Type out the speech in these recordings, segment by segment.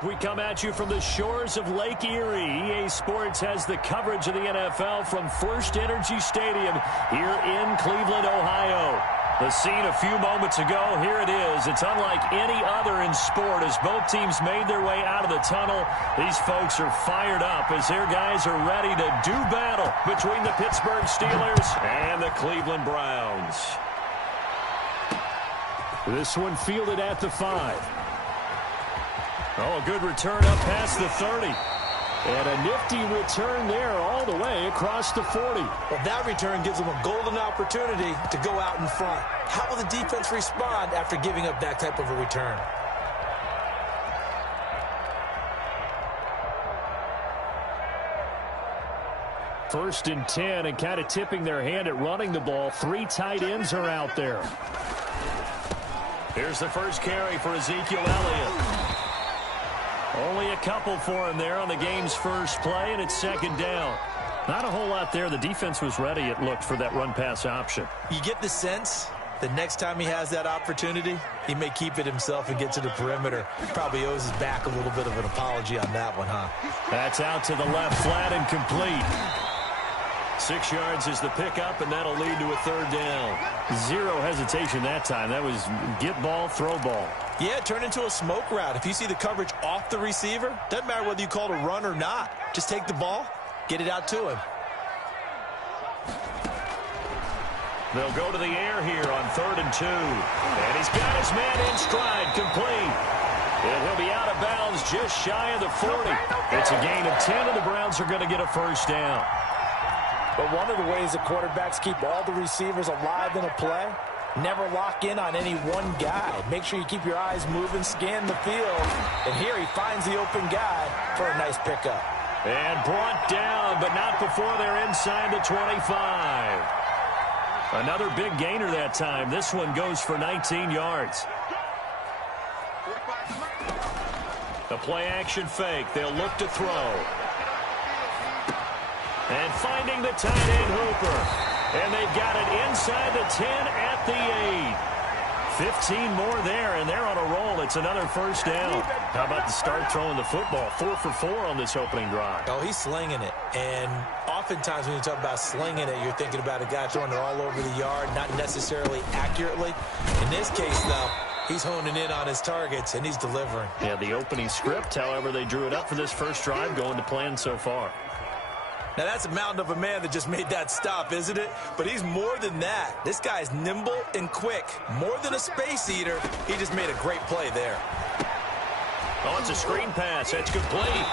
We come at you from the shores of Lake Erie. EA Sports has the coverage of the NFL from First Energy Stadium here in Cleveland, Ohio. The scene a few moments ago, here it is. It's unlike any other in sport as both teams made their way out of the tunnel. These folks are fired up as their guys are ready to do battle between the Pittsburgh Steelers and the Cleveland Browns. This one fielded at the 5. Oh, a good return up past the 30. And a nifty return there all the way across the 40. Well, that return gives them a golden opportunity to go out in front. How will the defense respond after giving up that type of a return? First and 10, and kind of tipping their hand at running the ball. 3 tight ends are out there. Here's the first carry for Ezekiel Elliott. Only a couple for him there on the game's first play, and it's second down. Not a whole lot there. The defense was ready, it looked, for that run-pass option. You get the sense that next time he has that opportunity, he may keep it himself and get to the perimeter. Probably owes his back a little bit of an apology on that one, huh? That's out to the left, flat and complete. 6 yards is the pickup, and that'll lead to a third down. Zero hesitation that time. That was get ball, throw ball. Yeah, turn into a smoke route. If you see the coverage off the receiver, doesn't matter whether you call it a run or not. Just take the ball, get it out to him. They'll go to the air here on 3rd and 2. And he's got his man in stride, complete. And he'll be out of bounds just shy of the 40. It's a gain of 10, and the Browns are going to get a first down. But one of the ways that quarterbacks keep all the receivers alive in a play, never lock in on any one guy. Make sure you keep your eyes moving, scan the field. And here he finds the open guy for a nice pickup. And brought down, but not before they're inside the 25. Another big gainer that time. This one goes for 19 yards. The play-action fake. They'll look to throw. And finding the tight end Hooper. And they've got it inside the 10 at the 8. 15 more there, and they're on a roll. It's another first down. How about to start throwing the football? 4 for 4 on this opening drive. Oh, he's slinging it. And oftentimes when you talk about slinging it, you're thinking about a guy throwing it all over the yard, not necessarily accurately. In this case, though, he's honing in on his targets, and he's delivering. Yeah, the opening script, however, they drew it up for this first drive, going to plan so far. Now, that's a mountain of a man that just made that stop, isn't it? But he's more than that. This guy's nimble and quick. More than a space eater, he just made a great play there. Oh, it's a screen pass. That's complete.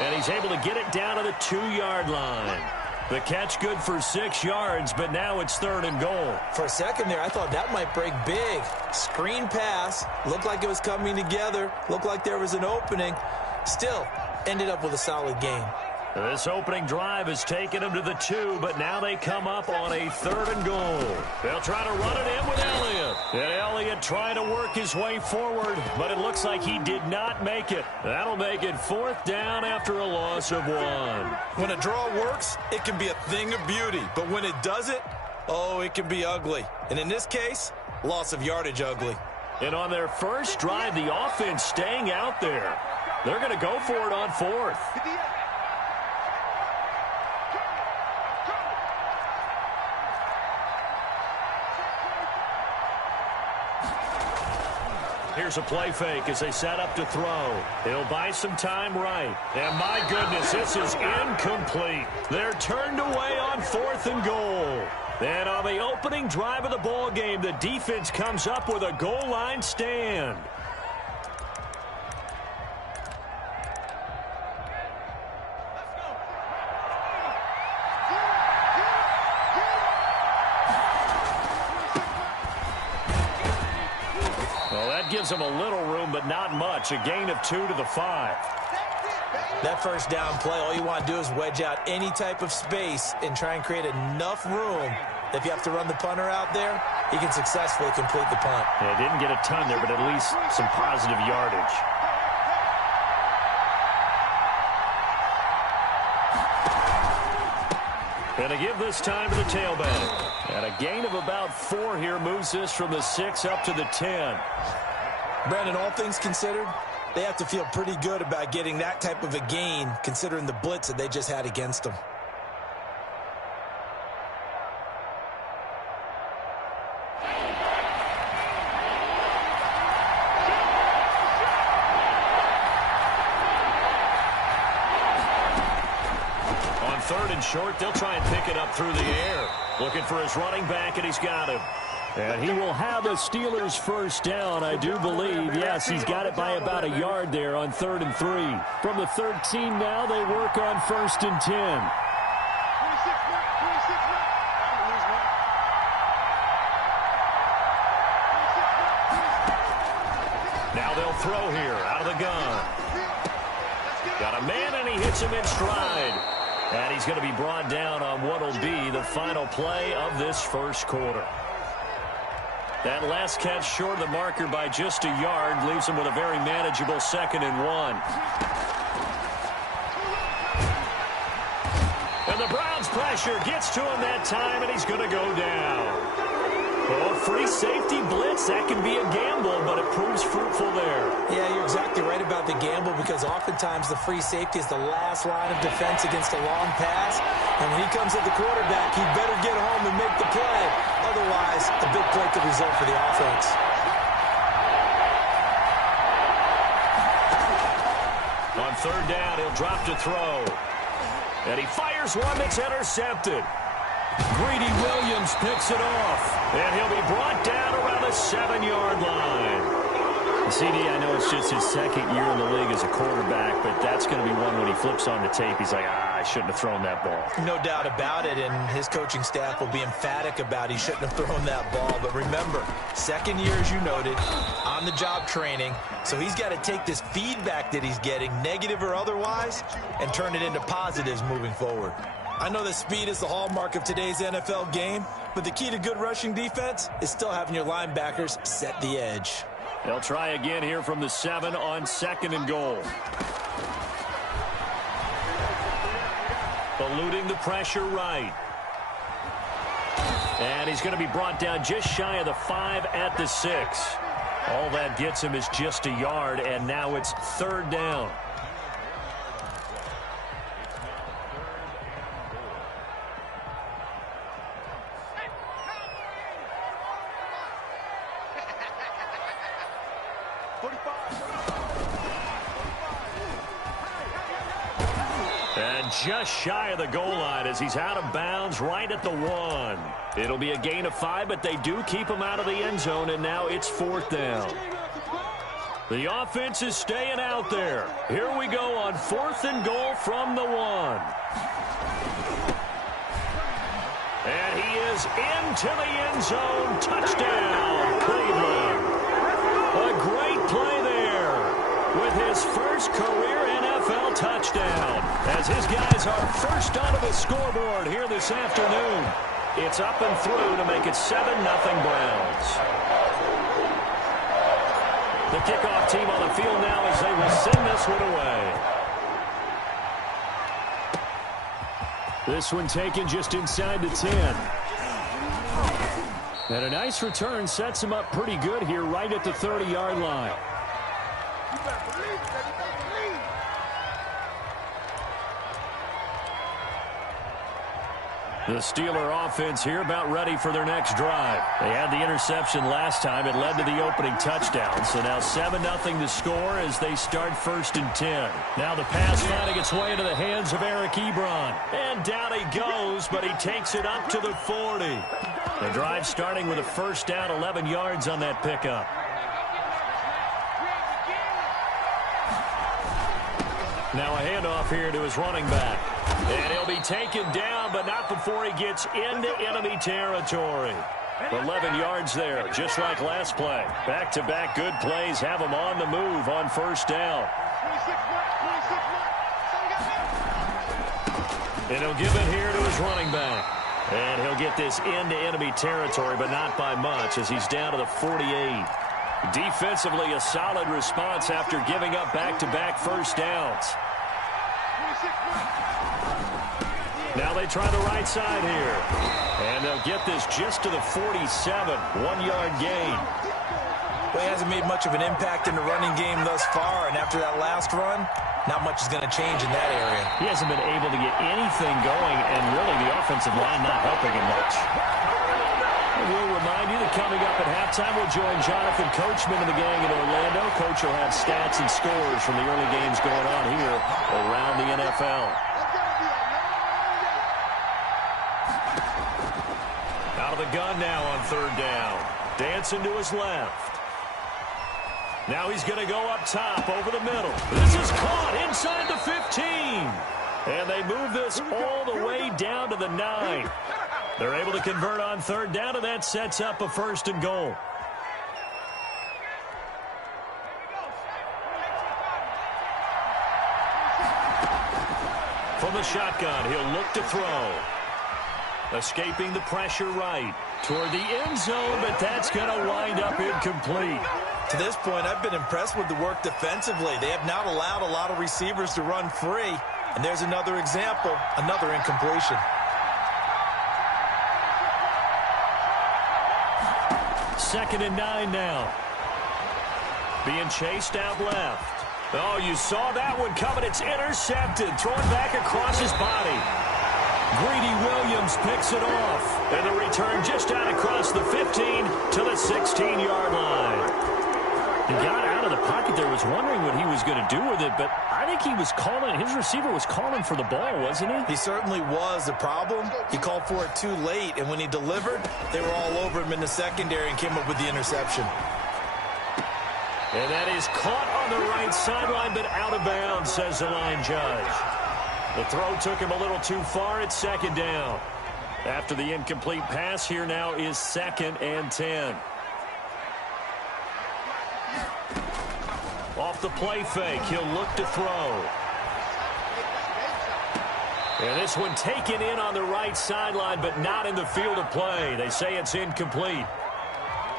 And he's able to get it down to the 2-yard line. The catch good for 6 yards, but now it's 3rd and goal. For a second there, I thought that might break big. Screen pass. Looked like it was coming together. Looked like there was an opening. Still, ended up with a solid game. This opening drive has taken them to the 2, but now they come up on a 3rd and goal. They'll try to run it in with Elliott. And Elliott trying to work his way forward, but it looks like he did not make it. That'll make it 4th down after a loss of 1. When a draw works, it can be a thing of beauty. But when it doesn't, oh, it can be ugly. And in this case, loss of yardage ugly. And on their first drive, the offense staying out there. They're going to go for it on 4th. Here's a play fake as they set up to throw. He'll buy some time right. And my goodness, this is incomplete. They're turned away on 4th and goal. And on the opening drive of the ball game, the defense comes up with a goal line stand. Gives them a little room, but not much. A gain of 2 to the 5. That first down play, all you want to do is wedge out any type of space and try and create enough room that if you have to run the punter out there, he can successfully complete the punt. Yeah, didn't get a ton there, but at least some positive yardage. And to give this time to the tailback. And a gain of about 4 here moves this from the 6 up to the 10. Brandon, all things considered, They have to feel pretty good about getting that type of a gain, considering the blitz that they just had against them. On 3rd and short, they'll try and pick it up through the air. Looking for his running back, and he's got him. And he will have the Steelers first down, I do believe. Yes, he's got it by about a yard there on 3rd and 3. From the 13 now, they work on 1st and 10. Now they'll throw here out of the gun. Got a man, and he hits him in stride. And he's going to be brought down on what will be the final play of this first quarter. That last catch short of the marker by just a yard leaves him with a very manageable 2nd and 1. And the Browns' pressure gets to him that time, and he's going to go down. Oh, free safety blitz, that can be a gamble, but it proves fruitful there. Yeah, you're exactly right about the gamble, because oftentimes the free safety is the last line of defense against a long pass. And when he comes at the quarterback, he better get home and make the play. Otherwise, a big play could result for the offense. On 3rd down, he'll drop to throw. And he fires one that's intercepted. Greedy Williams picks it off. And he'll be brought down around the 7-yard line. CD, I know it's just his 2nd year in the league as a quarterback, but that's going to be one when he flips on the tape. He's like, I shouldn't have thrown that ball. No doubt about it, and his coaching staff will be emphatic about he shouldn't have thrown that ball. But remember, 2nd year, as you noted, on-the-job training. So he's got to take this feedback that he's getting, negative or otherwise, and turn it into positives moving forward. I know that speed is the hallmark of today's NFL game, but the key to good rushing defense is still having your linebackers set the edge. They'll try again here from the 7 on 2nd and goal. Eluding the pressure right. And he's going to be brought down just shy of the 5 at the 6. All that gets him is just a yard, and now it's 3rd down. And just shy of the goal line as he's out of bounds right at the 1. It'll be a gain of 5, but they do keep him out of the end zone, and now it's 4th down. The offense is staying out there. Here we go on 4th and goal from the 1. And he is into the end zone. Touchdown, Cleveland. A great play there with his first career NFL touchdown, as his guys are first onto the scoreboard here this afternoon. It's up and through to make it 7-0 Browns. The kickoff team on the field now as they will send this one away. This one taken just inside the 10. And a nice return sets him up pretty good here right at the 30-yard line. The Steeler offense here about ready for their next drive. They had the interception last time. It led to the opening touchdown. So now 7-0 the score as they start 1st and 10. Now the pass finding its way into the hands of Eric Ebron. And down he goes, but he takes it up to the 40. The drive starting with a 1st down, 11 yards on that pickup. Now a handoff here to his running back. And he'll be taken down, but not before he gets into enemy territory. 11 yards there, just like last play. Back-to-back good plays have him on the move on 1st down. And he'll give it here to his running back. And he'll get this into enemy territory, but not by much as he's down to the 48. Defensively, a solid response after giving up back-to-back 1st downs. Now they try the right side here. And they'll get this just to the 47. 1-yard gain. Well, he hasn't made much of an impact in the running game thus far, and after that last run, not much is going to change in that area. He hasn't been able to get anything going, and really the offensive line not helping him much. We'll remind you that coming up at halftime, we'll join Jonathan Coachman and the gang in Orlando. Coach will have stats and scores from the early games going on here around the NFL. Out of the gun now on third down. Dancing to his left. Now he's going to go up top over the middle. This is caught inside the 15. And they move this all the way down to the 9. They're able to convert on third down, and that sets up a 1st and goal. From the shotgun, he'll look to throw. Escaping the pressure right toward the end zone, but that's going to wind up incomplete. To this point, I've been impressed with the work defensively. They have not allowed a lot of receivers to run free. And there's another example, another incompletion. Second and 9 now. Being chased out left. Oh, you saw that one coming. It's intercepted. Thrown back across his body. Greedy Williams picks it off. And the return just out across the 15 to the 16-yard line. He got out of the pocket there, was wondering what he was going to do with it, but I think he was calling, his receiver was calling for the ball, wasn't he? He certainly was. The problem, he called for it too late, and when he delivered, they were all over him in the secondary and came up with the interception. And that is caught on the right sideline, but out of bounds, says the line judge. The throw took him a little too far. It's second down. After the incomplete pass, here now is 2nd and 10. Off the play fake, he'll look to throw. And this one taken in on the right sideline, but not in the field of play. They say it's incomplete.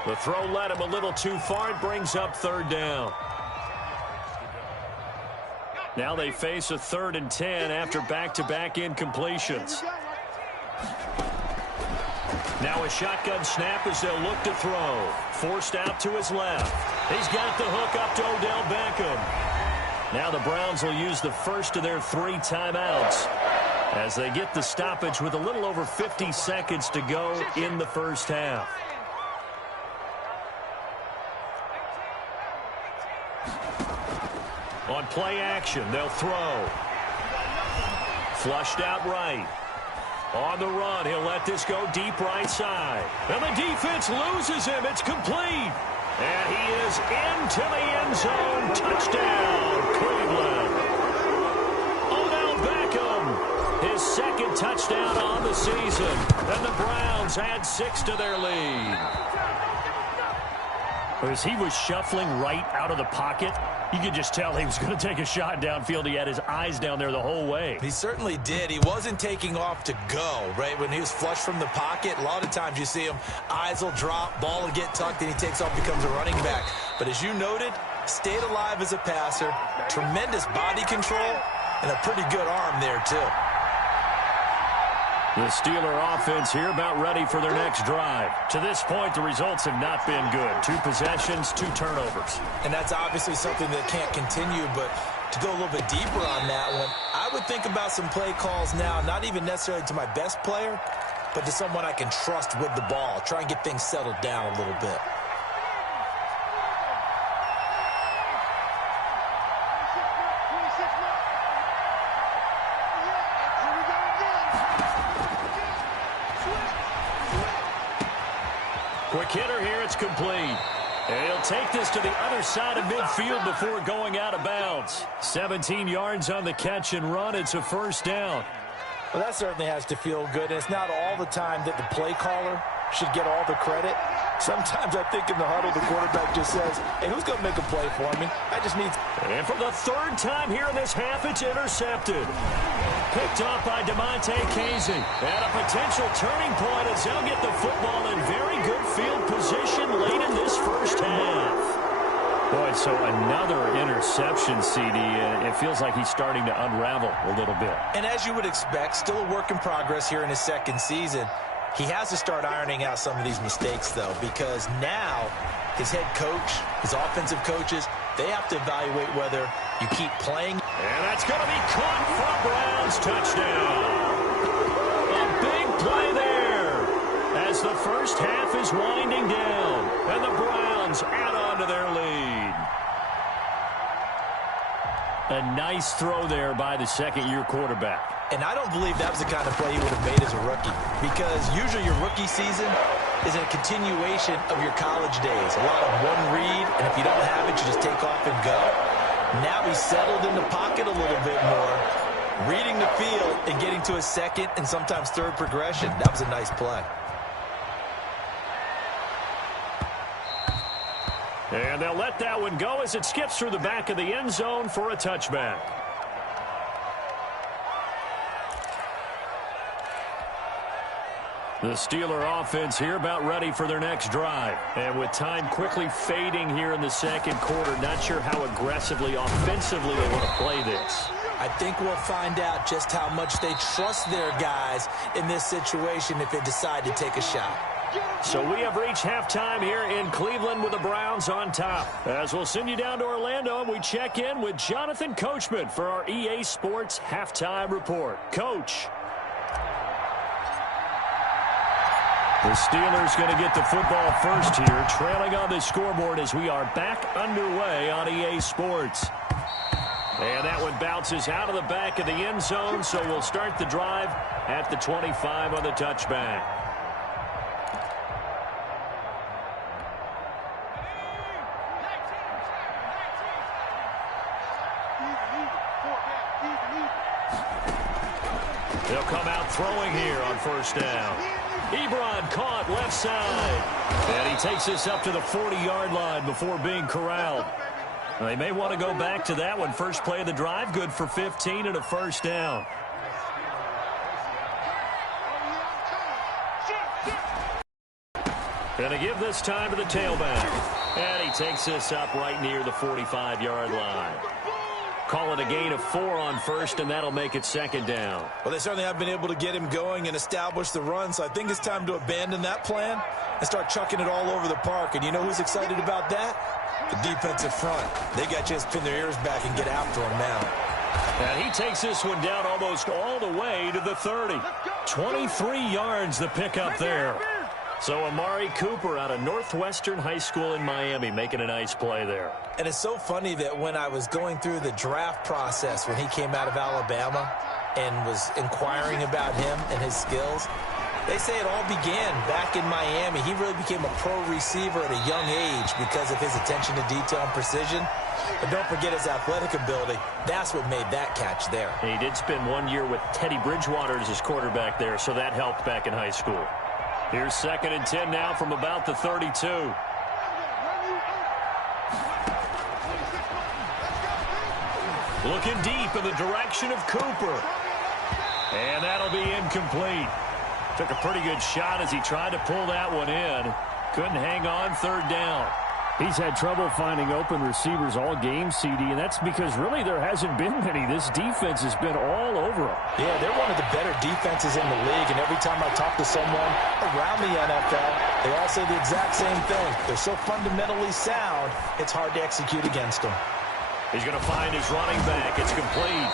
The throw led him a little too far. It brings up third down. Now they face a 3rd and 10 after back-to-back incompletions. Now a shotgun snap as they'll look to throw. Forced out to his left. He's got the hook up to Odell Beckham. Now the Browns will use the first of their 3 timeouts as they get the stoppage with a little over 50 seconds to go in the first half. On play action, they'll throw. Flushed out right. On the run, he'll let this go deep right side. And the defense loses him. It's complete. And he is into the end zone. Touchdown, Cleveland. Odell Beckham, his 2nd touchdown on the season. And the Browns add 6 to their lead. As he was shuffling right out of the pocket, you could just tell he was going to take a shot downfield. He had his eyes down there the whole way. He certainly did. He wasn't taking off to go, right? When he was flush from the pocket, a lot of times you see him, eyes will drop, ball will get tucked, and he takes off, becomes a running back. But as you noted, stayed alive as a passer, tremendous body control, and a pretty good arm there, too. The Steeler offense here about ready for their next drive. To this point, the results have not been good. 2 possessions, 2 turnovers. And that's obviously something that can't continue, but to go a little bit deeper on that one, I would think about some play calls now, not even necessarily to my best player, but to someone I can trust with the ball. Try and get things settled down a little bit. Quick hitter here, it's complete. And he'll take this to the other side of midfield before going out of bounds. 17 yards on the catch and run. It's a 1st down. Well, that certainly has to feel good. And it's not all the time that the play caller should get all the credit. Sometimes I think in the huddle, the quarterback just says, hey, who's going to make a play for me? I just need... And for the 3rd time here in this half, it's intercepted. Picked off by DeMonte Casey. And a potential turning point as they'll get the football in very good field position late in this first half. Boy, so another interception, CD, and it feels like he's starting to unravel a little bit. And as you would expect, still a work in progress here in his 2nd season. He has to start ironing out some of these mistakes, though, because now his head coach, his offensive coaches, they have to evaluate whether you keep playing. And that's going to be caught for a Browns touchdown. A big play there as the first half is winding down, and the Browns add on to their lead. A nice throw there by the second-year quarterback. And I don't believe that was the kind of play he would have made as a rookie, because usually your rookie season is a continuation of your college days. A lot of one read, and if you don't have it, you just take off and go. Now he's settled in the pocket a little bit more, reading the field and getting to a second and sometimes third progression. That was a nice play. And they'll let that one go as it skips through the back of the end zone for a touchback. The Steeler offense here about ready for their next drive. And with time quickly fading here in the second quarter, not sure how aggressively, offensively they want to play this. I think we'll find out just how much they trust their guys in this situation if they decide to take a shot. So we have reached halftime here in Cleveland with the Browns on top. As we'll send you down to Orlando, and we check in with Jonathan Coachman for our EA Sports Halftime Report. Coach. The Steelers going to get the football first here, trailing on the scoreboard as we are back underway on EA Sports. And that one bounces out of the back of the end zone, so we'll start the drive at the 25 on the touchback. They'll come out throwing here on first down. Ebron caught left side. And he takes this up to the 40-yard line before being corralled. They may want to go back to that one. First play of the drive, good for 15 and a first down. Going to give this time to the tailback. And he takes this up right near the 45-yard line. Call it a gain of 4 on first, and that'll make it second down. Well, they certainly have been able to get him going and establish the run, so I think it's time to abandon that plan and start chucking it all over the park. And you know who's excited about that? The defensive front. They got a chance to pin their ears back and get after him now. And he takes this one down almost all the way to the 30. 23 yards the pickup there. So Amari Cooper out of Northwestern High School in Miami making a nice play there. And it's so funny that when I was going through the draft process when he came out of Alabama and was inquiring about him and his skills, they say it all began back in Miami. He really became a pro receiver at a young age because of his attention to detail and precision. But don't forget his athletic ability. That's what made that catch there. And he did spend 1 year with Teddy Bridgewater as his quarterback there, so that helped back in high school. Here's 2nd and 10 now from about the 32. Looking deep in the direction of Cooper. And that'll be incomplete. Took a pretty good shot as he tried to pull that one in. Couldn't hang on, 3rd down. He's had trouble finding open receivers all game, CD, and that's because really there hasn't been many. This defense has been all over him. Yeah, they're one of the better defenses in the league, and every time I talk to someone around the NFL, they all say the exact same thing. They're so fundamentally sound, it's hard to execute against them. He's going to find his running back. It's complete.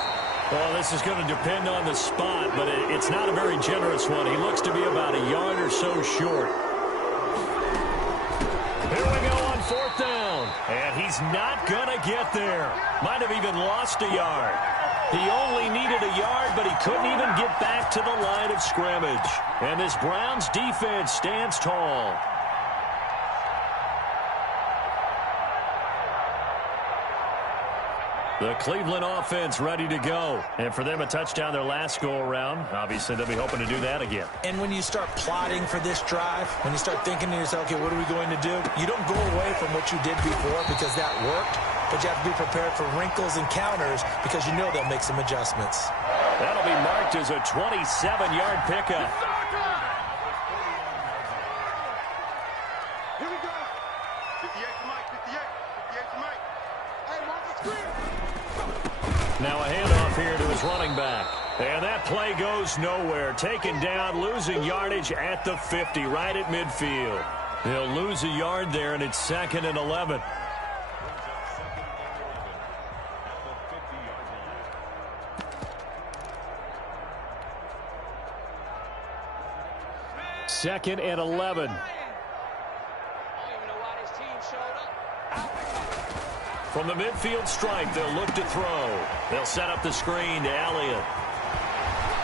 Well, this is going to depend on the spot, but it's not a very generous one. He looks to be about a yard or so short. Here we go on 4th down. And he's not going to get there. Might have even lost a yard. He only needed a yard, but he couldn't even get back to the line of scrimmage. And this Browns defense stands tall. The Cleveland offense ready to go. And for them, a touchdown their last go-around. Obviously, they'll be hoping to do that again. And when you start plotting for this drive, when you start thinking to yourself, okay, what are we going to do? You don't go away from what you did before because that worked, but you have to be prepared for wrinkles and counters because you know they'll make some adjustments. That'll be marked as a 27-yard pickup. Here we go. 58 to Mike, 58 to Mike. Hey, mark the screen. Now a handoff here to his running back. And that play goes nowhere. Taken down, losing yardage at the 50, right at midfield. He'll lose a yard there, and it's 2nd and 11. Second and 11. From the midfield stripe, they'll look to throw. They'll set up the screen to Elliott.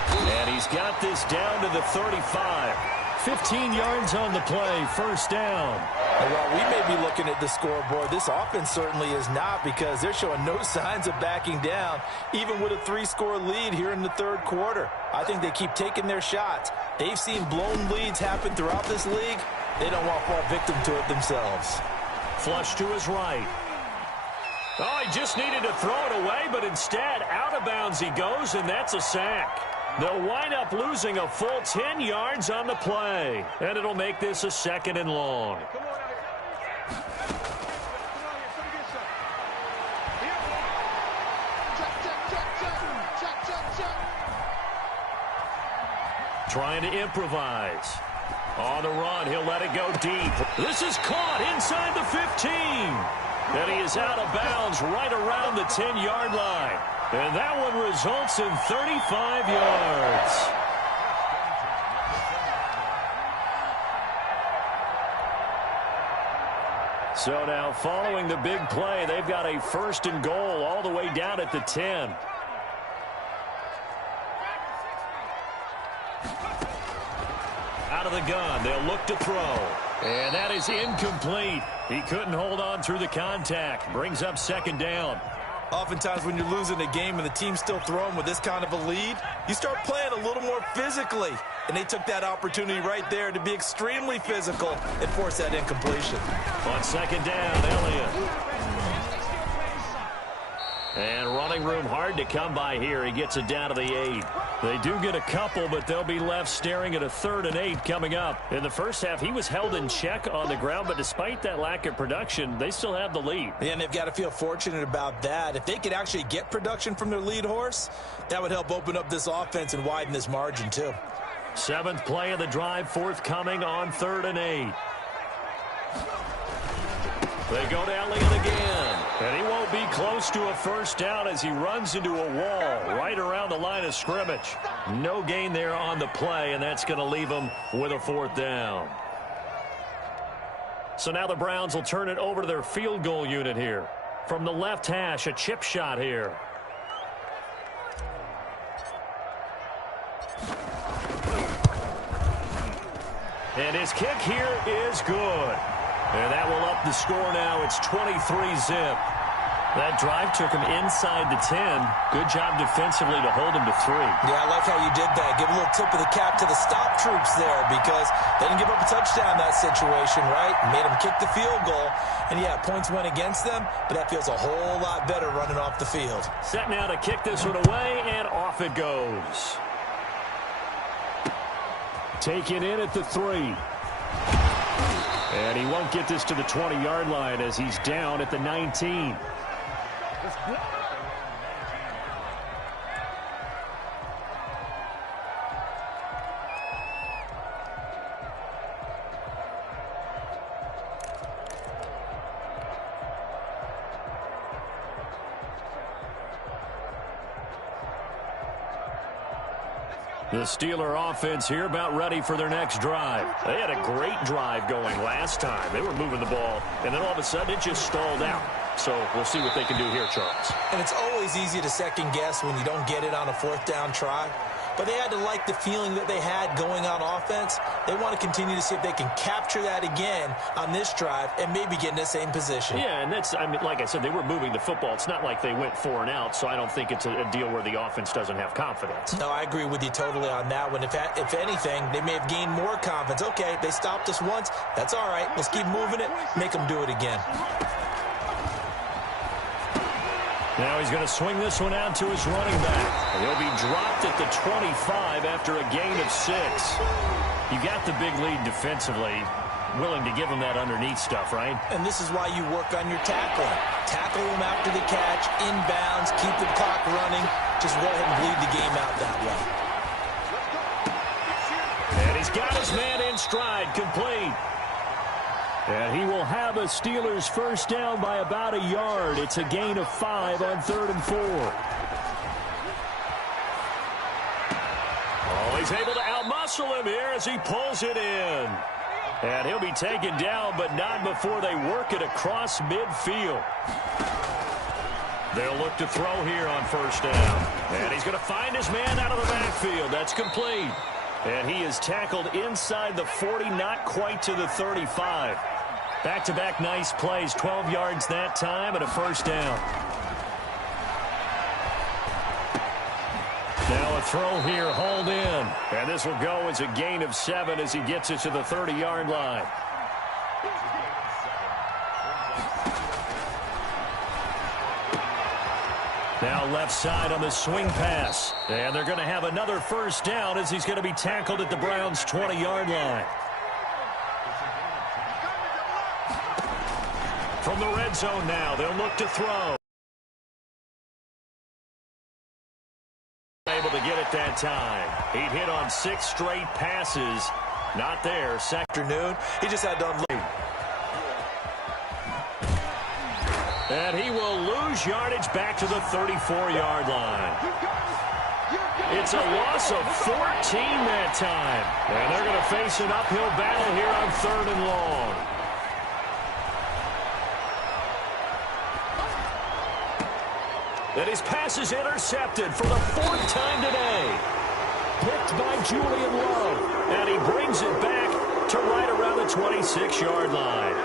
And he's got this down to the 35. 15 yards on the play, first down. And while we may be looking at the scoreboard, this offense certainly is not, because they're showing no signs of backing down, even with a 3-score lead here in the third quarter. I think they keep taking their shots. They've seen blown leads happen throughout this league. They don't want to fall victim to it themselves. Flush to his right. Oh, he just needed to throw it away, but instead, out of bounds he goes, and that's a sack. They'll wind up losing a full 10 yards on the play, and it'll make this a 2nd and long. Trying to improvise. On the run, he'll let it go deep. This is caught inside the 15. And he is out of bounds right around the 10-yard line. And that one results in 35 yards. So now, following the big play, they've got a 1st and goal all the way down at the 10. Out of the gun, they'll look to throw. And that is incomplete. He couldn't hold on through the contact. Brings up 2nd down. Oftentimes when you're losing a game and the team's still throwing with this kind of a lead, you start playing a little more physically. And they took that opportunity right there to be extremely physical and force that incompletion. On 2nd down, Elliott. And running room hard to come by here. He gets it down to the 8. They do get a couple, but they'll be left staring at a 3rd and 8 coming up. In the first half, he was held in check on the ground, but despite that lack of production, they still have the lead. And they've got to feel fortunate about that. If they could actually get production from their lead horse, that would help open up this offense and widen this margin too. 7th play of the drive, forthcoming on 3rd and 8. They go to Elliott again. And he won't be close to a 1st down as he runs into a wall right around the line of scrimmage. No gain there on the play, and that's going to leave him with a 4th down. So now the Browns will turn it over to their field goal unit here. From the left hash, a chip shot here. And his kick here is good. And that will up the score now. It's 23-zip. That drive took him inside the 10. Good job defensively to hold him to 3. Yeah, I like how you did that. Give a little tip of the cap to the stop troops there, because they didn't give up a touchdown in that situation, right? Made them kick the field goal. And, yeah, points went against them, but that feels a whole lot better running off the field. Set now to kick this one away, and off it goes. Taken in at the 3. And he won't get this to the 20-yard line as he's down at the 19. The Steeler offense here about ready for their next drive. They had a great drive going last time. They were moving the ball, and then all of a sudden it just stalled out. So we'll see what they can do here, Charles. And it's always easy to second guess when you don't get it on a 4th down try. But they had to like the feeling that they had going on offense. They want to continue to see if they can capture that again on this drive and maybe get in the same position. Yeah, and that's, I mean, like I said, they were moving the football. It's not like they went 4 and out, so I don't think it's a deal where the offense doesn't have confidence. No, I agree with you totally on that one. If anything, they may have gained more confidence. Okay, they stopped us once. That's all right. Let's keep moving it. Make them do it again. Now he's going to swing this one out to his running back. He'll be dropped at the 25 after a gain of 6. You got the big lead defensively. Willing to give him that underneath stuff, right? And this is why you work on your tackling. Tackle him after the catch, inbounds, keep the clock running. Just go ahead and bleed the game out that way. And he's got his man in stride, complete. And he will have a Steelers first down by about a yard. It's a gain of 5 on 3rd and 4. Oh, he's able to outmuscle him here as he pulls it in. And he'll be taken down, but not before they work it across midfield. They'll look to throw here on first down. And he's going to find his man out of the backfield. That's complete. And he is tackled inside the 40, not quite to the 35. Back-to-back nice plays, 12 yards that time and a first down. Now a throw here, hauled in. And this will go as a gain of 7 as he gets it to the 30-yard line. Now left side on the swing pass. And they're going to have another first down as he's going to be tackled at the Browns' 20-yard line. From the red zone now, they'll look to throw. Able to get it that time. He'd hit on 6 straight passes. Not there. Afternoon. He just had to unload. And he will lose yardage back to the 34-yard line. It's a loss of 14 that time. And they're going to face an uphill battle here on 3rd and long. And his pass is intercepted for the 4th time today. Picked by Julian Love. And he brings it back to right around the 26-yard line.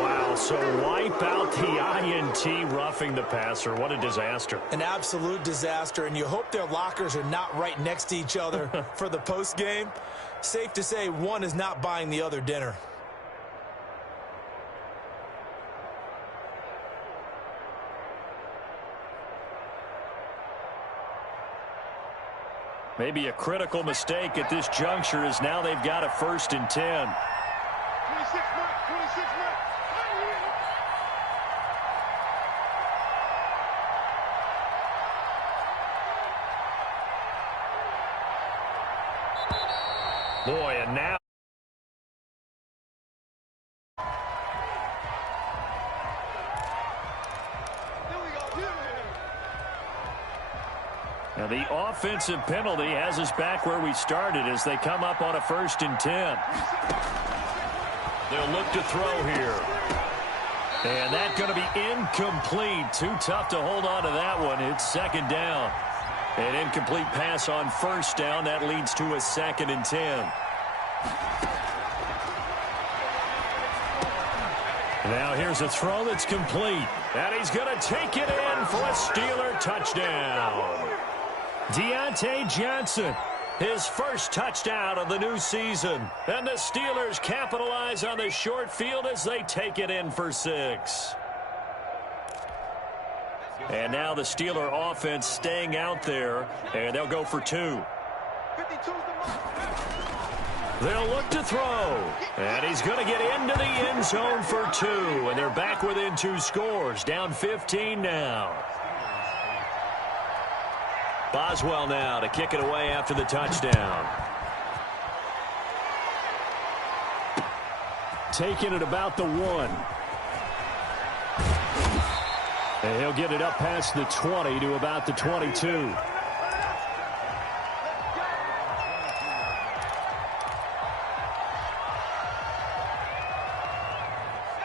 Wow, so wipe out the INT, roughing the passer. What a disaster. An absolute disaster, and you hope their lockers are not right next to each other for the postgame. Safe to say one is not buying the other dinner. Maybe a critical mistake at this juncture is now they've got a 1st and 10. 26 Mike, 26 Mike. Boy, and now the offensive penalty has us back where we started as they come up on a 1st and 10. They'll look to throw here. And that's going to be incomplete. Too tough to hold on to that one. It's 2nd down. An incomplete pass on 1st down. That leads to a 2nd and 10. Now here's a throw that's complete. And he's going to take it in for a Steeler touchdown. Deontay Johnson, his first touchdown of the new season. And the Steelers capitalize on the short field as they take it in for 6. And now the Steeler offense staying out there, and they'll go for 2. They'll look to throw, and he's going to get into the end zone for 2, and they're back within 2 scores, down 15 now. Boswell now to kick it away after the touchdown. Taking it about the 1. And he'll get it up past the 20 to about the 22.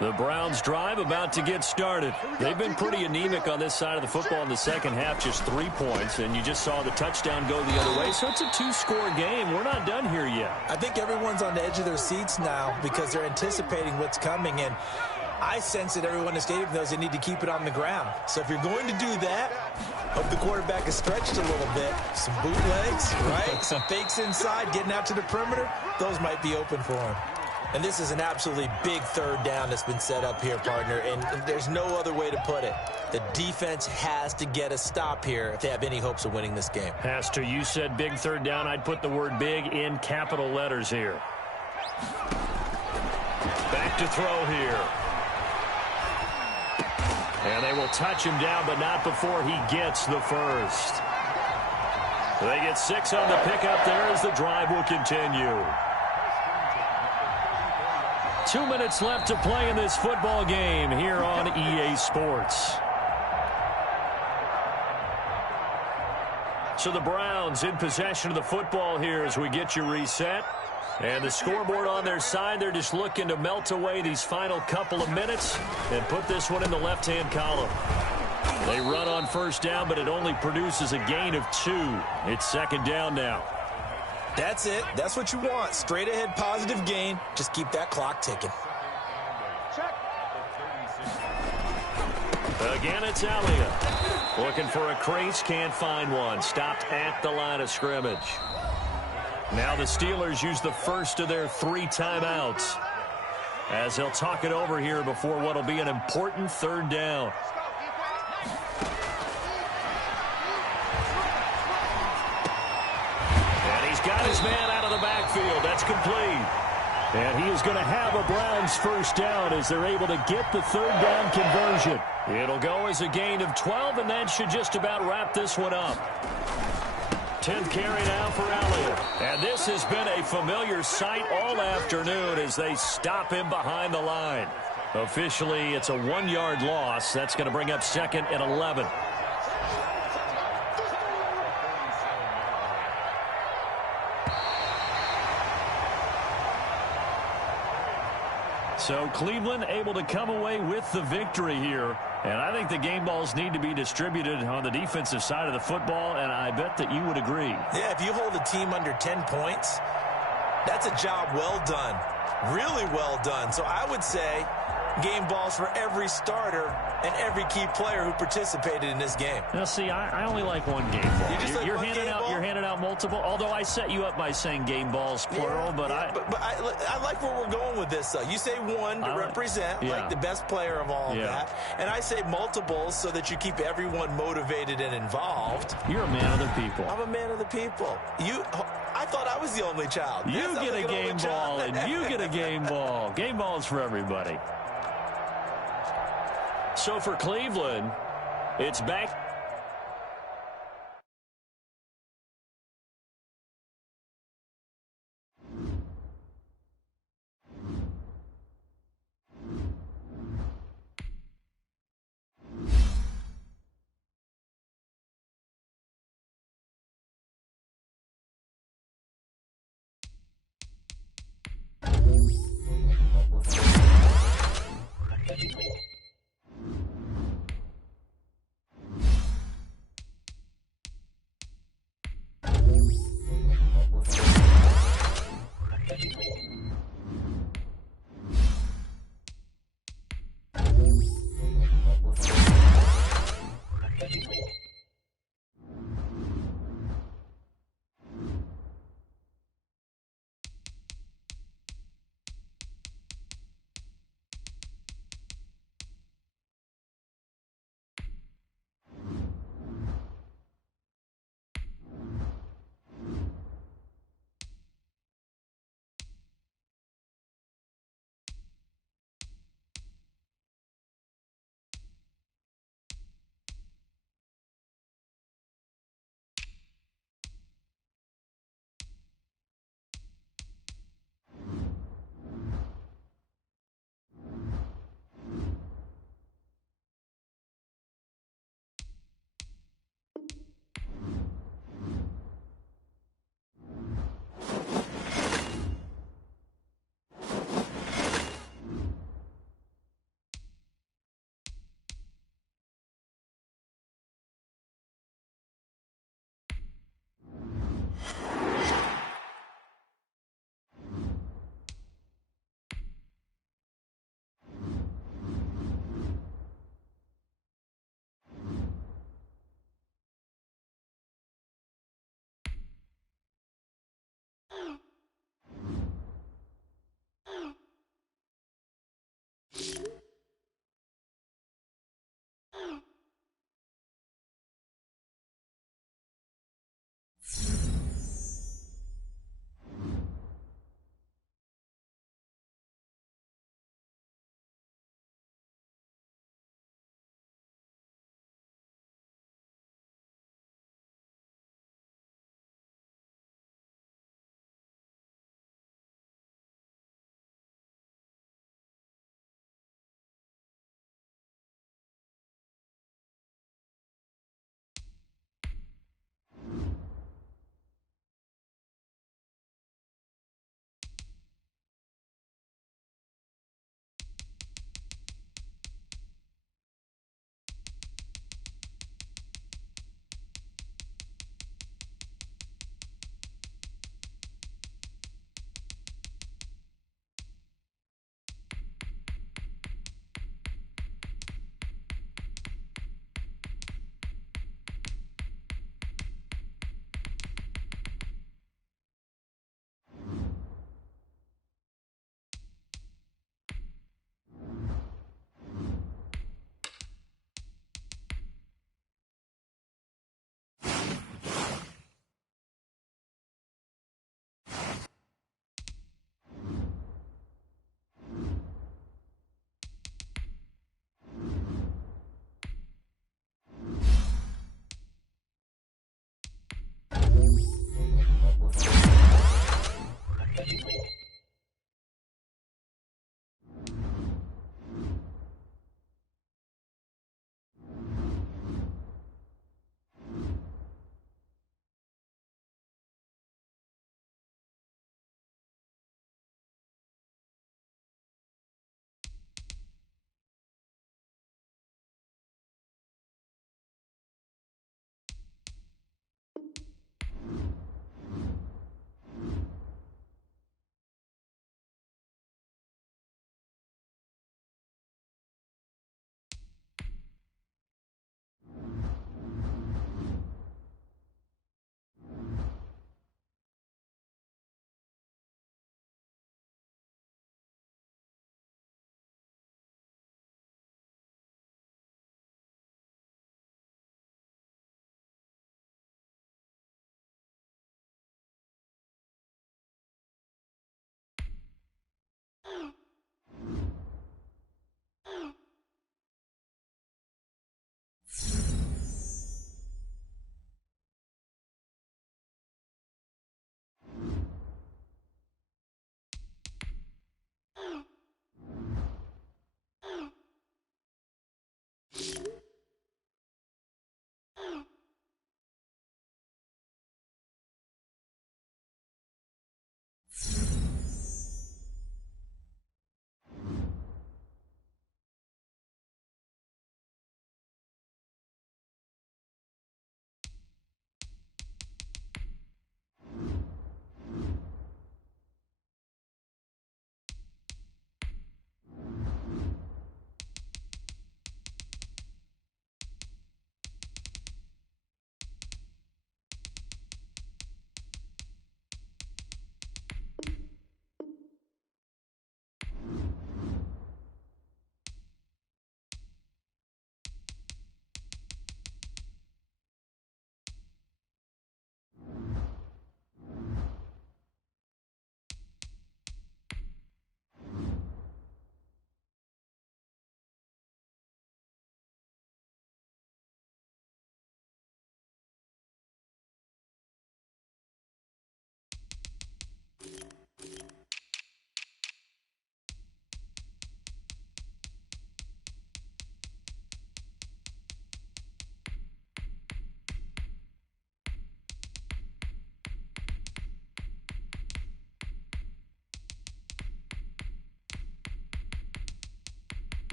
The Browns drive about to get started. They've been pretty anemic on this side of the football in the second half, just 3 points, and you just saw the touchdown go the other way. So it's a 2-score game. We're not done here yet. I think everyone's on the edge of their seats now because they're anticipating what's coming, and I sense that everyone in the stadium knows they need to keep it on the ground. So if you're going to do that, hope the quarterback is stretched a little bit. Some bootlegs, right? Some fakes inside, getting out to the perimeter. Those might be open for him. And this is an absolutely big 3rd down that's been set up here, partner, and there's no other way to put it. The defense has to get a stop here if they have any hopes of winning this game. Has to. You said big 3rd down. I'd put the word big in capital letters here. Back to throw here. And they will touch him down, but not before he gets the 1st. They get 6 on the pickup there as the drive will continue. 2 minutes left to play in this football game here on EA Sports. So the Browns in possession of the football here as we get you reset. And the scoreboard on their side, they're just looking to melt away these final couple of minutes and put this one in the left-hand column. They run on first down, but it only produces a gain of 2. It's second down now. That's it. That's what you want. Straight ahead positive gain. Just keep that clock ticking. Again, it's Elliott. Looking for a crease, can't find one. Stopped at the line of scrimmage. Now the Steelers use the first of their 3 timeouts as they'll talk it over here before what will be an important third down. And he's got his man out of the backfield. That's complete. And he is going to have a Browns first down as they're able to get the third down conversion. It'll go as a gain of 12, and that should just about wrap this one up. 10th carry now for Elliott. And this has been a familiar sight all afternoon as they stop him behind the line. Officially, it's a 1-yard loss. That's going to bring up second and 11. So Cleveland able to come away with the victory here. And I think the game balls need to be distributed on the defensive side of the football, and I bet that you would agree. Yeah, if you hold a team under 10 points, that's a job well done. Really well done. So I would say game balls for every starter and every key player who participated in this game. Now, see, I only like one game ball. You're handing out multiple, although I set you up by saying game balls, plural. But I like where we're going with this, though. You say one to represent, like the best player of all of that. And I say multiples so that you keep everyone motivated and involved. You're a man of the people. I'm a man of the people. I thought I was the only child. You get a game ball, and you get a game ball. Game balls for everybody. So for Cleveland, it's back.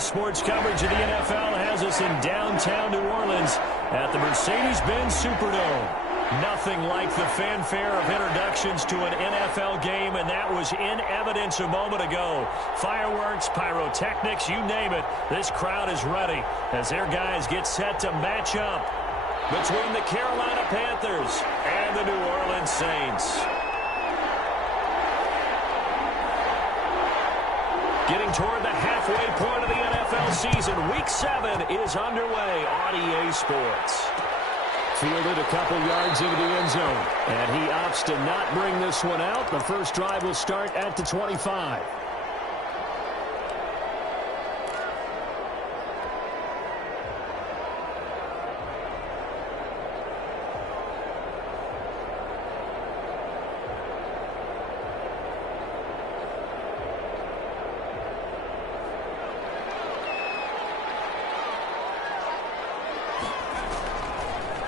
Sports coverage of the NFL has us in downtown New Orleans at the Mercedes-Benz Superdome. Nothing like the fanfare of introductions to an NFL game, and that was in evidence a moment ago. Fireworks, pyrotechnics, you name it. This crowd is ready as their guys get set to match up between the Carolina Panthers and the New Orleans Saints. Getting toward the halfway point of the NFL season, Week 7 is underway on EA Sports. Fielded a couple yards into the end zone, and he opts to not bring this one out. The first drive will start at the 25.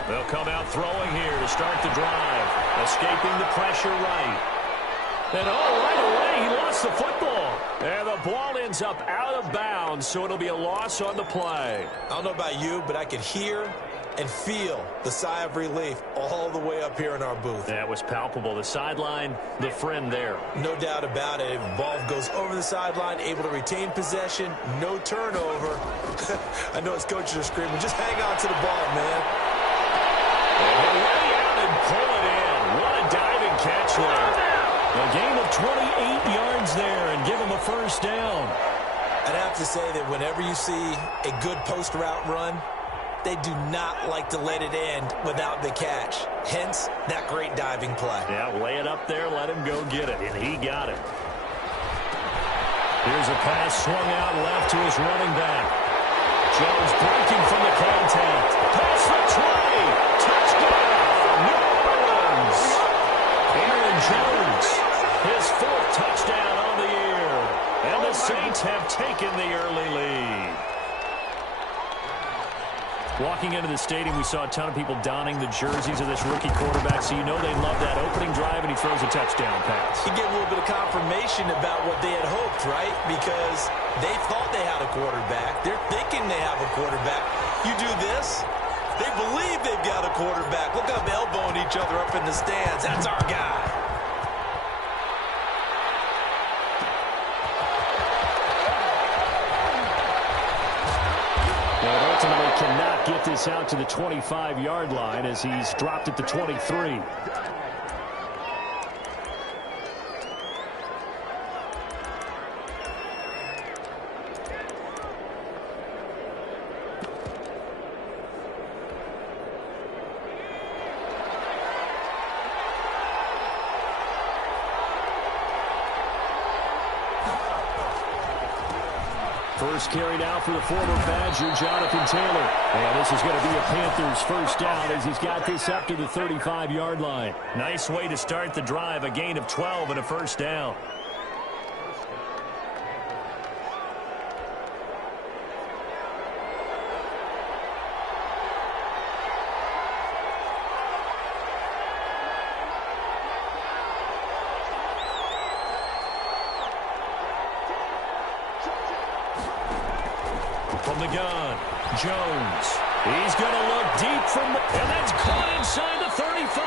They'll come out throwing here to start the drive. Escaping the pressure right. And right away, he lost the football. And the ball ends up out of bounds, so it'll be a loss on the play. I don't know about you, but I could hear and feel the sigh of relief all the way up here in our booth. That was palpable. The sideline, the friend there. No doubt about it. The ball goes over the sideline, able to retain possession, no turnover. I know his coaches are screaming, just hang on to the ball, man. And lay out and pull it in. What a diving catch there. A gain of 28 yards there and give him a first down. I'd have to say that whenever you see a good post route run, they do not like to let it end without the catch. Hence, that great diving play. Yeah, lay it up there, let him go get it, and he got it. Here's a pass swung out left to his running back. Jones breaking from the contact. Pass the 20. Touchdown, New Orleans. Aaron Jones, his 4th touchdown on the year. And the Saints have taken the early lead. Walking into the stadium, we saw a ton of people donning the jerseys of this rookie quarterback, so you know they love that opening drive, and he throws a touchdown pass. You get a little bit of confirmation about what they had hoped, right? Because they thought they had a quarterback. They're thinking they have a quarterback. You do this, they believe they've got a quarterback. Look up, elbowing each other up in the stands. That's our guy. And ultimately cannot get this out to the 25-yard line as he's dropped at the 23. First carry now for the former Badger, Jonathan Taylor. And this is going to be a Panthers first down as he's got this up to the 35-yard line. Nice way to start the drive, a gain of 12 and a first down. From the gun, Jones. He's going to look deep from the... And that's caught inside the 35.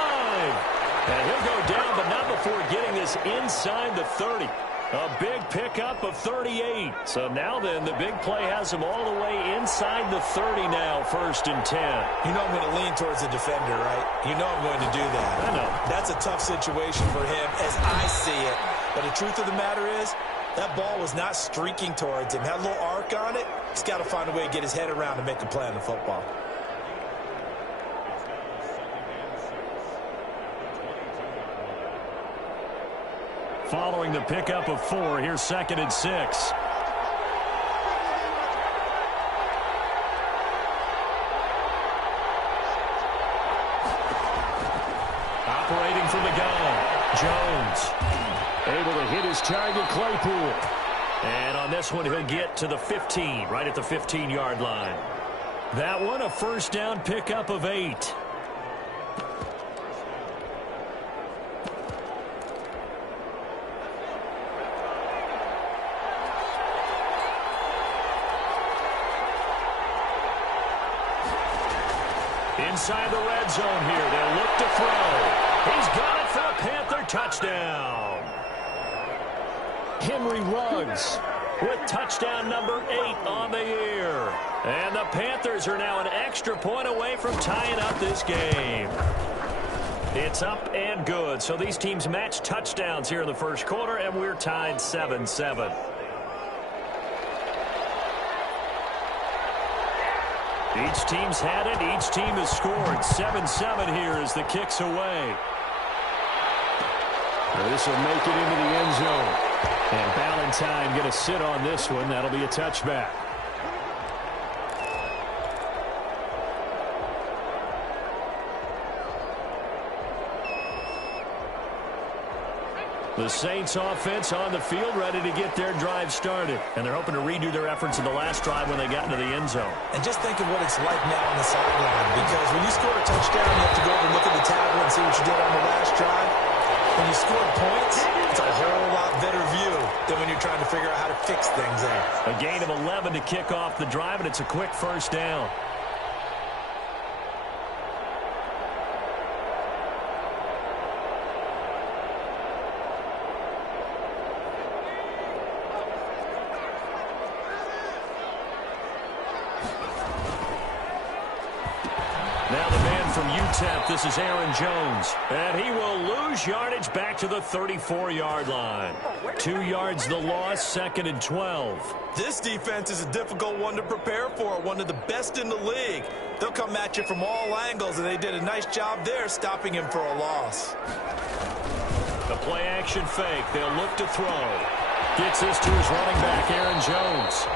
And he'll go down, but not before getting this inside the 30. A big pickup of 38. So now then, the big play has him all the way inside the 30 now, 1st and 10. You know I'm going to lean towards the defender, right? You know I'm going to do that. I know. That's a tough situation for him as I see it. But the truth of the matter is, that ball was not streaking towards him. Had a little arc on it. He's got to find a way to get his head around and make a play on the football. Following the pickup of 4, here's 2nd and 6. Operating from the gun, Jones. Able to hit his target, Claypool. And on this one, he'll get to the 15, right at the 15-yard line. That one, a first down pickup of 8. inside the red zone here. They'll look to throw. He's got it for a Panther touchdown. Henry Ruggs with touchdown number 8 on the year. And the Panthers are now an extra point away from tying up this game. It's up and good. So these teams match touchdowns here in the first quarter, and we're tied 7-7. Each team's had it. Each team has scored. 7-7 here as the kick's away. Well, this will make it into the end zone. And Ballantyne going to sit on this one. That'll be a touchback. The Saints offense on the field ready to get their drive started. And they're hoping to redo their efforts in the last drive when they got into the end zone. And just think of what it's like now on the sideline. Because when you score a touchdown, you have to go over and look at the tablet and see what you did on the last drive. When you score points, it's a whole lot better view than when you're trying to figure out how to fix things there. A gain of 11 to kick off the drive, and it's a quick first down. Now the man from UTEP, this is Aaron Jones. And he will lose yardage back to the 34-yard line. 2 yards the loss, 2nd and 12. This defense is a difficult one to prepare for, one of the best in the league. They'll come at you from all angles, and they did a nice job there stopping him for a loss. The play-action fake. They'll look to throw. Gets this to his running back, Aaron Jones.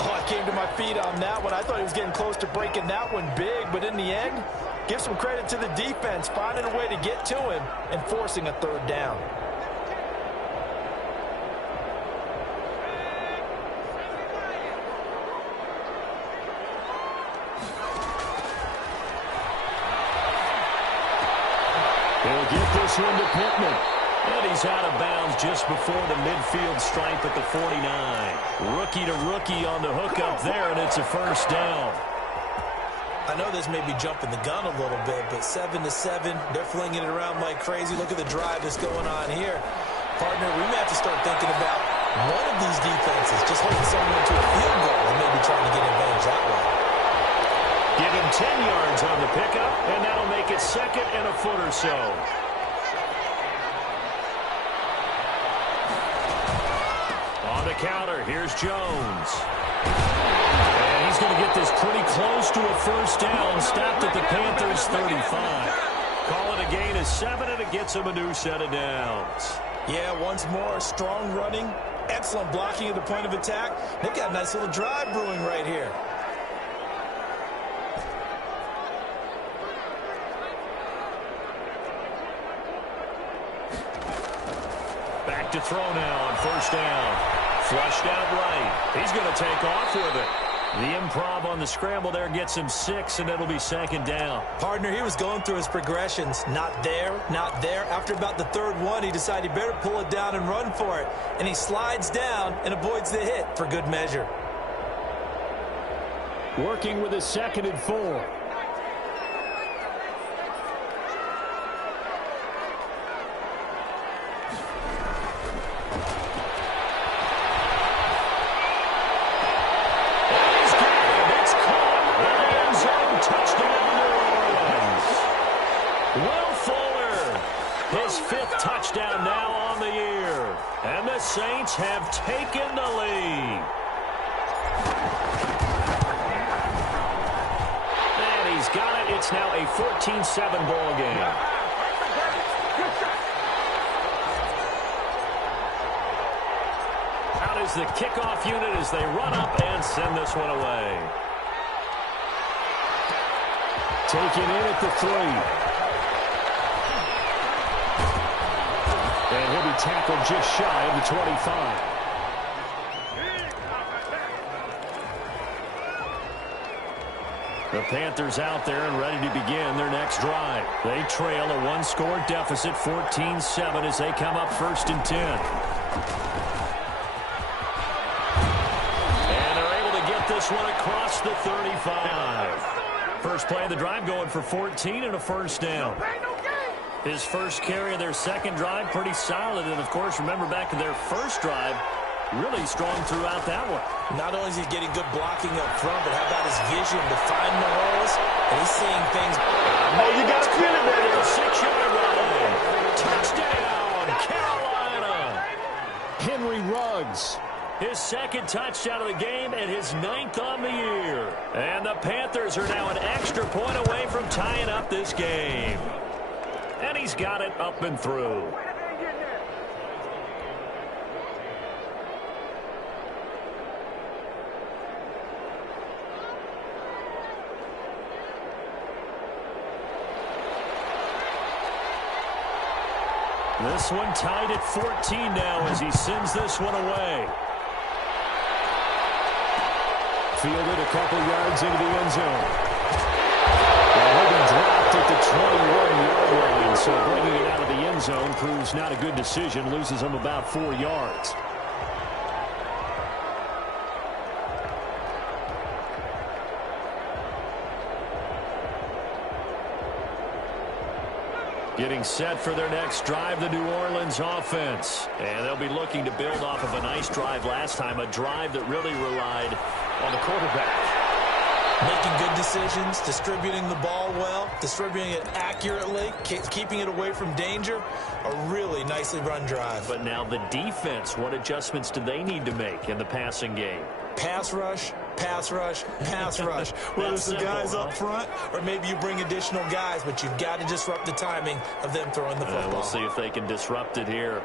Oh, I came to my feet on that one. I thought he was getting close to breaking that one big, but in the end, give some credit to the defense, finding a way to get to him and forcing a third down. He'll get this one to Pittman. And he's out of bounds just before the midfield stripe at the 49. Rookie to rookie on the hook up there, and it's a first down. I know this may be jumping the gun a little bit, but 7-7, they're flinging it around like crazy. Look at the drive that's going on here. Partner, we may have to start thinking about one of these defenses just holding someone to a field goal and maybe trying to get advantage that way. Give him 10 yards on the pickup, and that'll make it 2nd and a foot or so. On the counter, here's Jones. And he's going to get this pretty close to a first down, stopped at the Panthers' 35. Call it a gain of 7, and it gets him a new set of downs. Yeah, once more, strong running, excellent blocking at the point of attack. They've got a nice little drive brewing right here. Back to throw now on first down. Flushed out right. He's going to take off with it. The improv on the scramble there gets him 6, and it'll be 2nd down. Partner, he was going through his progressions. Not there, not there. After about the 3rd one, he decided he better pull it down and run for it. And he slides down and avoids the hit for good measure. Working with his 2nd and 4. Touchdown now on the year. And the Saints have taken the lead. And he's got it. It's now a 14-7 ball game. Out is the kickoff unit as they run up and send this one away. Taken in at the 3. And he'll be tackled just shy of the 25. The Panthers out there and ready to begin their next drive. They trail a 1-score deficit, 14-7, as they come up 1st and 10. And they're able to get this one across the 35. First play of the drive going for 14 and a first down. His first carry of their second drive, pretty solid. And, of course, remember back to their first drive, really strong throughout that one. Not only is he getting good blocking up front, but how about his vision to find the holes? And he's seeing things. Oh, you got to feel it, baby. 6-yard line. Touchdown, Carolina. Henry Ruggs. His second touchdown of the game and his 9th on the year. And the Panthers are now an extra point away from tying up this game. And he's got it up and through. This one tied at 14 now as he sends this one away. Fielded a couple yards into the end zone. He'll be dropped at the 21-yard line, so bringing it out of the end zone proves not a good decision. Loses him about 4 yards. Getting set for their next drive, the New Orleans offense. And they'll be looking to build off of a nice drive last time, a drive that really relied on the quarterback. Making good decisions, distributing the ball well, distributing it accurately, keeping it away from danger. A really nicely run drive. But now the defense, what adjustments do they need to make in the passing game? Pass rush, pass rush, pass rush. Whether it's the guys up front or maybe you bring additional guys, but you've got to disrupt the timing of them throwing the football. We'll see if they can disrupt it here.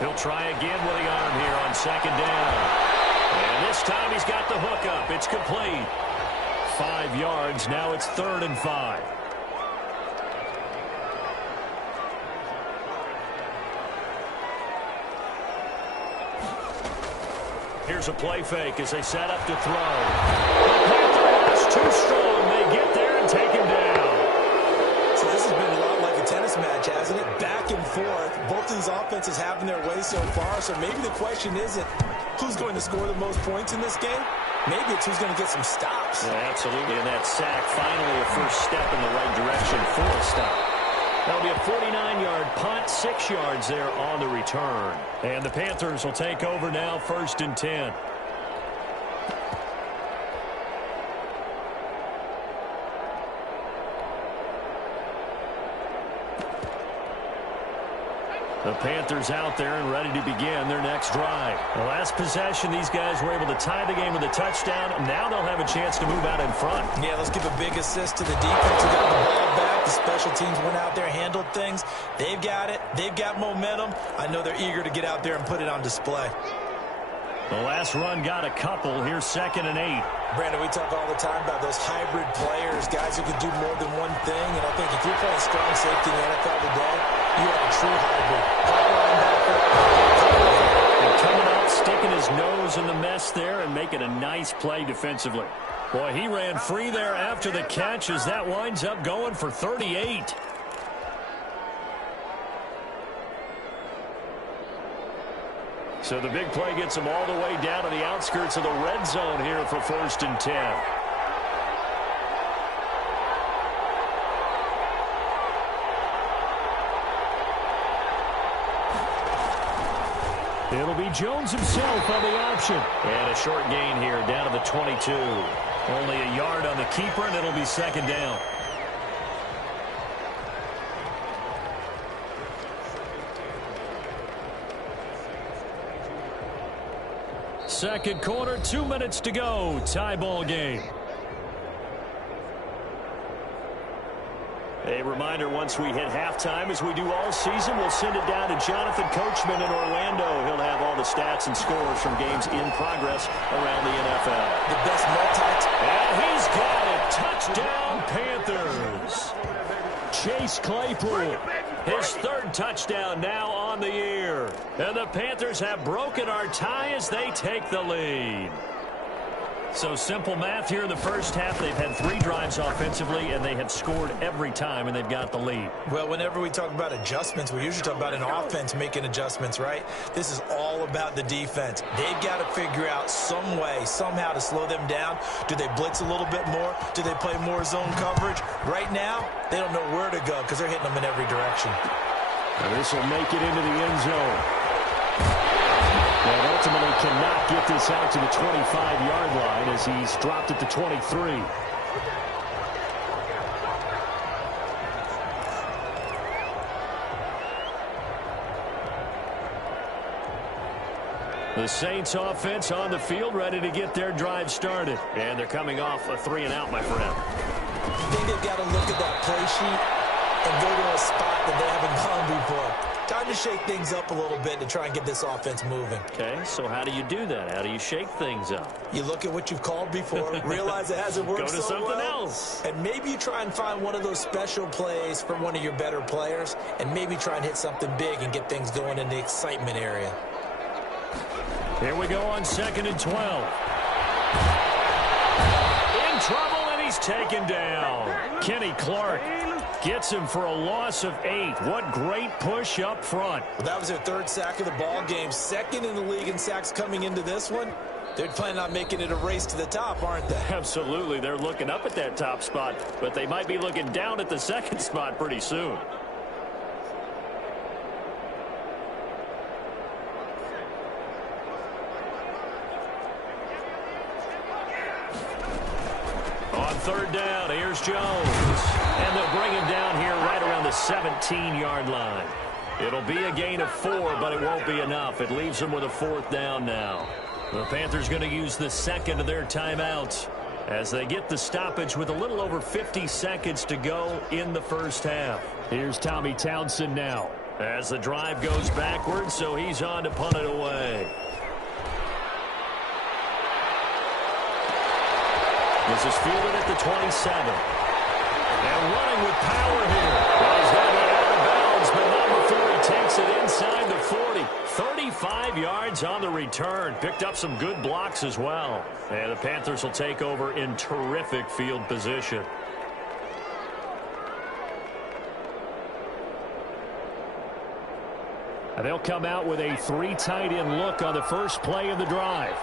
He'll try again with the arm here on second down. And this time he's got the hook up. It's complete. 5 yards. Now it's 3rd and 5. Here's a play fake as they set up to throw. It's too strong. They get there and take him down. So this has been a lot like a tennis match, hasn't it? Back and forth. Both of these offenses having their way so far. So maybe the question isn't who's going to score the most points in this game. Maybe it's who's going to get some stops. Yeah, absolutely. And that sack, finally a first step in the right direction for a stop. That'll be a 49-yard punt, 6 yards there on the return. And the Panthers will take over now, 1st and 10. The Panthers out there and ready to begin their next drive. The last possession, these guys were able to tie the game with a touchdown. Now they'll have a chance to move out in front. Yeah, let's give a big assist to the defense who got the ball back. The special teams went out there, handled things. They've got it. They've got momentum. I know they're eager to get out there and put it on display. The last run got a couple. Here's 2nd and 8. Brandon, we talk all the time about those hybrid players, guys who can do more than one thing. And I think if you're playing strong safety in the NFL today, you are a true hybrid. And coming up, sticking his nose in the mess there and making a nice play defensively. Boy, he ran free there after the catch as that winds up going for 38. So the big play gets him all the way down to the outskirts of the red zone here for 1st and 10. It'll be Jones himself on the option. And a short gain here down to the 22. Only a yard on the keeper, and it'll be 2nd down. Second quarter, 2 minutes to go. Tie ball game. A reminder, once we hit halftime, as we do all season, we'll send it down to Jonathan Coachman in Orlando. He'll have all the stats and scores from games in progress around the NFL. The best multi. And he's got it. Touchdown, Panthers. Chase Claypool, his 3rd touchdown now on the year. And the Panthers have broken our tie as they take the lead. So simple math here in the first half. They've had 3 drives offensively, and they have scored every time, and they've got the lead. Well, whenever we talk about adjustments, we usually talk about an offense making adjustments, right? This is all about the defense. They've got to figure out some way, somehow to slow them down. Do they blitz a little bit more? Do they play more zone coverage? Right now, they don't know where to go because they're hitting them in every direction. And this will make it into the end zone. And ultimately cannot get this out to the 25-yard line as he's dropped it to 23. The Saints offense on the field, ready to get their drive started. And they're coming off a 3-and-out, my friend. I think they've got to look at that play sheet and go to a spot that they haven't gone before. Time to shake things up a little bit to try and get this offense moving. Okay, so how do you do that? How do you shake things up? You look at what you've called before, realize it hasn't worked so well. Go to something else. And maybe you try and find one of those special plays from one of your better players, and maybe try and hit something big and get things going in the excitement area. Here we go on 2nd and 12. In trouble, and he's taken down. Kenny Clark gets him for a loss of 8. What great push up front. Well, that was their 3rd sack of the ball game. 2nd in the league in sacks coming into this one. They're planning on making it a race to the top, aren't they? Absolutely. They're looking up at that top spot, but they might be looking down at the 2nd spot pretty soon. On 3rd down, here's Jones. And they'll bring him down here right around the 17-yard line. It'll be a gain of 4, but it won't be enough. It leaves them with a 4th down now. The Panthers going to use the 2nd of their timeouts as they get the stoppage with a little over 50 seconds to go in the first half. Here's Tommy Townsend now as the drive goes backwards, so he's on to punt it away. This is fielded at the 27. And running with power here. Well, he's going to get out of bounds, but not before he takes it inside the 40. 35 yards on the return. Picked up some good blocks as well. And the Panthers will take over in terrific field position. And they'll come out with a 3 tight end look on the first play of the drive.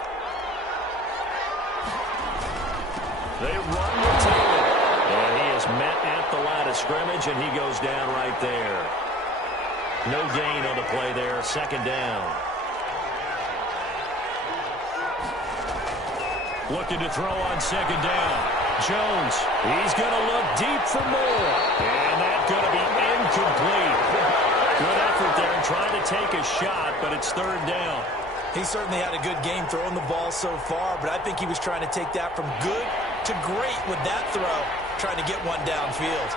They run with Taylor. And he is met at the line of scrimmage, and he goes down right there. No gain on the play there. 2nd down. Looking to throw on 2nd down. Jones, he's going to look deep for more. And that's going to be incomplete. Good effort there trying to take a shot, but it's 3rd down. He certainly had a good game throwing the ball so far, but I think he was trying to take that from good to great with that throw, trying to get one downfield.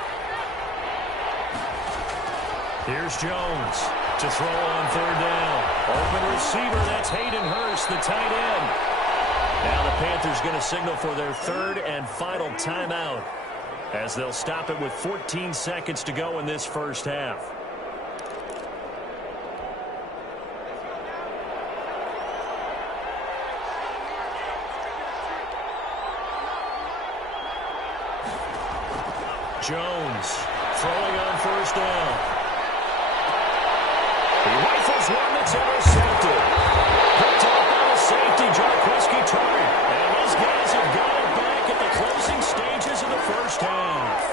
Here's Jones to throw on 3rd down. Open receiver, that's Hayden Hurst, the tight end. Now the Panthers going to signal for their 3rd and final timeout as they'll stop it with 14 seconds to go in this first half. Jones throwing on 1st down. He rifles one that's intercepted. Picked off by the safety, Jarquiski Tartt. And those guys have got it back at the closing stages of the first half.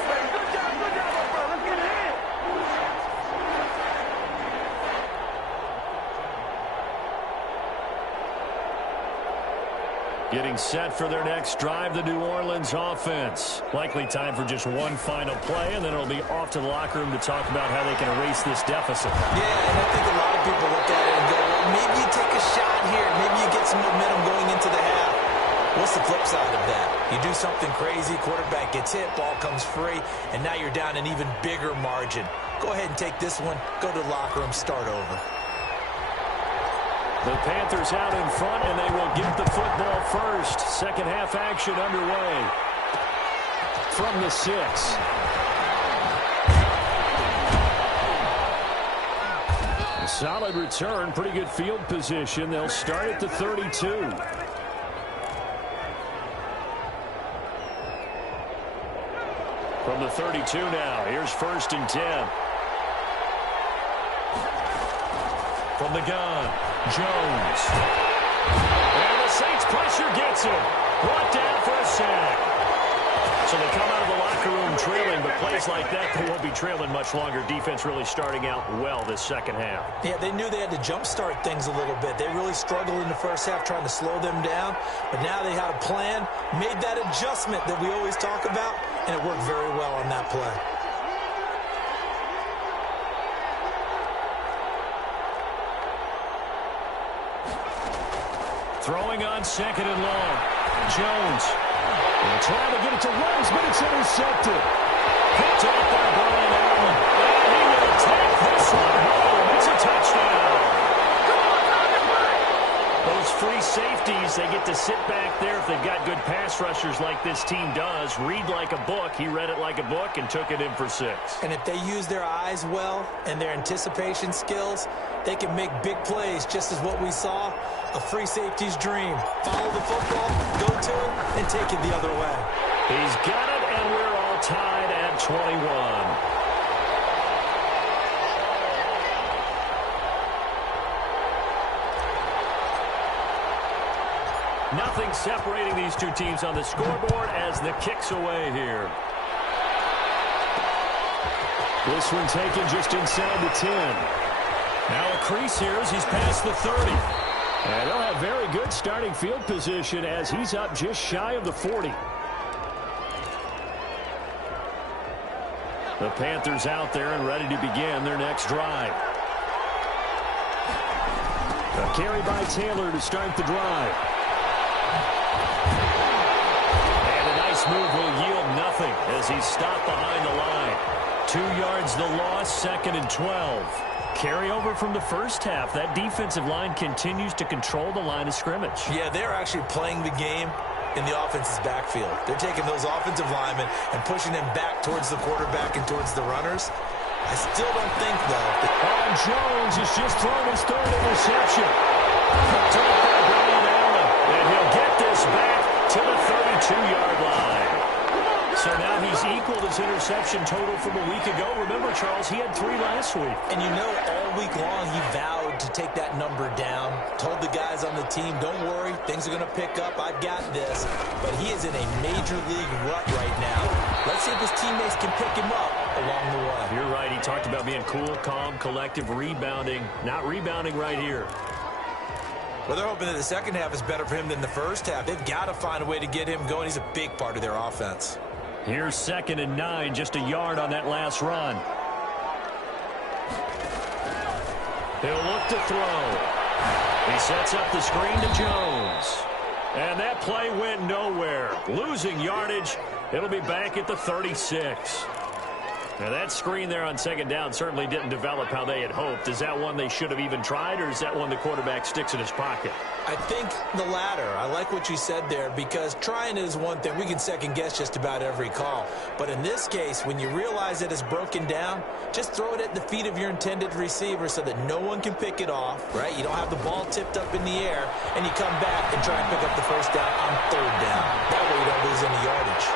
Getting set for their next drive, the New Orleans offense. Likely time for just one final play, and then it'll be off to the locker room to talk about how they can erase this deficit. Yeah, and I think a lot of people look at it and go, well, maybe you take a shot here. Maybe you get some momentum going into the half. What's the flip side of that? You do something crazy, quarterback gets hit, ball comes free, and now you're down an even bigger margin. Go ahead and take this one, go to the locker room, start over. The Panthers out in front, and they will get the football first. 2nd half action underway from the 6. A solid return, pretty good field position. They'll start at the 32. From the 32 now, here's 1st and 10. From the gun, Jones. And the Saints pressure gets him. Brought down for a sack. So they come out of the locker room trailing, but plays like that, they won't be trailing much longer. Defense really starting out well this second half. Yeah, they knew they had to jumpstart things a little bit. They really struggled in the first half trying to slow them down, but now they had a plan, made that adjustment that we always talk about, and it worked very well on that play. Throwing on 2nd and long. Jones. And trying to get it to Rose, but it's intercepted. Picked off by Brian Allen. And he will take this one home. It's a touchdown. Those free safeties, they get to sit back there if they've got good pass rushers like this team does. Read like a book. He read it like a book and took it in for 6. And if they use their eyes well and their anticipation skills, they can make big plays, just as what we saw, a free safety's dream. Follow the football, go to it, and take it the other way. He's got it, and we're all tied at 21. Nothing separating these two teams on the scoreboard as the kick's away here. This one taken just inside the 10. Now a crease here as he's past the 30. And they'll have very good starting field position as he's up just shy of the 40. The Panthers out there and ready to begin their next drive. A carry by Taylor to start the drive. And a nice move will yield nothing as he's stopped behind the line. 2 yards the loss, 2nd and 12. Carry over from the first half. That defensive line continues to control the line of scrimmage. Yeah, they're actually playing the game in the offense's backfield. They're taking those offensive linemen and pushing them back towards the quarterback and towards the runners. I still don't think, though. And Jones has just thrown his 3rd interception. Picked off by Brian Allen. And he'll get this back to the 32-yard line. So now he's equaled his interception total from a week ago. Remember, Charles, he had 3 last week. And you know, all week long he vowed to take that number down. Told the guys on the team, don't worry, things are going to pick up. I've got this. But he is in a major league rut right now. Let's see if his teammates can pick him up along the way. You're right. He talked about being cool, calm, collective, rebounding. Not rebounding right here. Well, they're hoping that the second half is better for him than the first half. They've got to find a way to get him going. He's a big part of their offense. Here's 2nd and 9, just a yard on that last run. He'll look to throw. He sets up the screen to Jones. And that play went nowhere. Losing yardage. It'll be back at the 36. Now that screen there on 2nd down certainly didn't develop how they had hoped. Is that one they should have even tried, or is that one the quarterback sticks in his pocket? I think the latter. I like what you said there, because trying is one thing. We can second guess just about every call. But in this case, when you realize that it's broken down, just throw it at the feet of your intended receiver so that no one can pick it off, right? You don't have the ball tipped up in the air, and you come back and try and pick up the first down on 3rd down. That way you don't lose any yardage.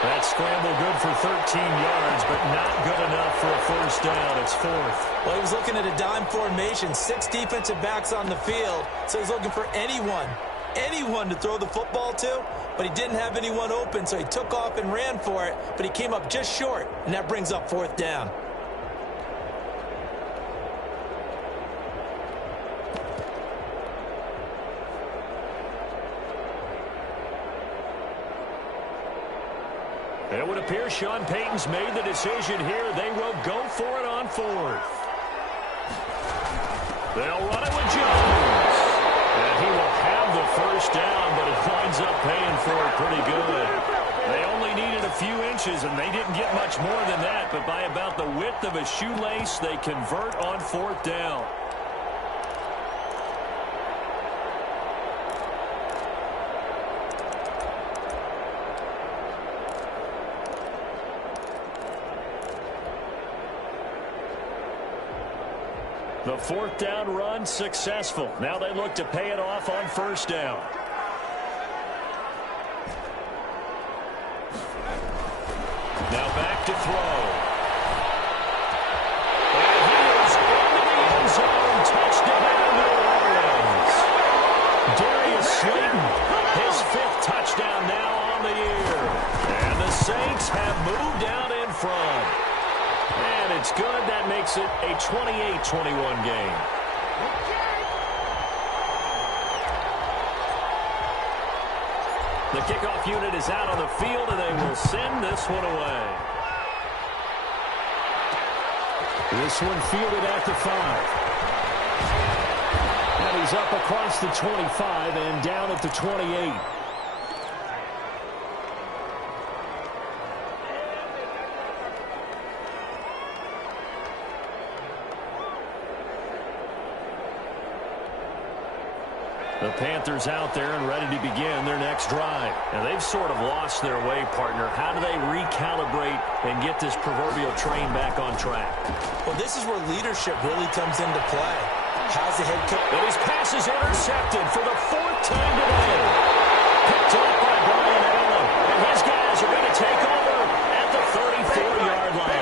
That scramble good for 13 yards, but not good enough for a first down. It's 4th. Well, he was looking at a dime formation, 6 defensive backs on the field, so he's looking for anyone to throw the football to, but he didn't have anyone open, so he took off and ran for it, but he came up just short, and that brings up 4th down. It would appear Sean Payton's made the decision here. They will go for it on 4th. They'll run it with Jones. And he will have the first down, but it winds up paying for it pretty good. They only needed a few inches, and they didn't get much more than that. But by about the width of a shoelace, they convert on 4th down. The 4th down run successful. Now they look to pay it off on 1st down. Now back to throw. And he is into the end zone. Touchdown, New Orleans. Darius Slayton, his 5th touchdown now on the year. And the Saints have moved out in front. And it's good. That makes it a 28-21 game. The kickoff unit is out on the field, and they will send this one away. This one fielded at the 5. And he's up across the 25 and down at the 28. The Panthers out there and ready to begin their next drive. Now, they've sort of lost their way, partner. How do they recalibrate and get this proverbial train back on track? Well, this is where leadership really comes into play. How's the head coach? And his pass is intercepted for the 4th time today. Picked up by Brian Allen. And his guys are going to take over at the 34-yard line.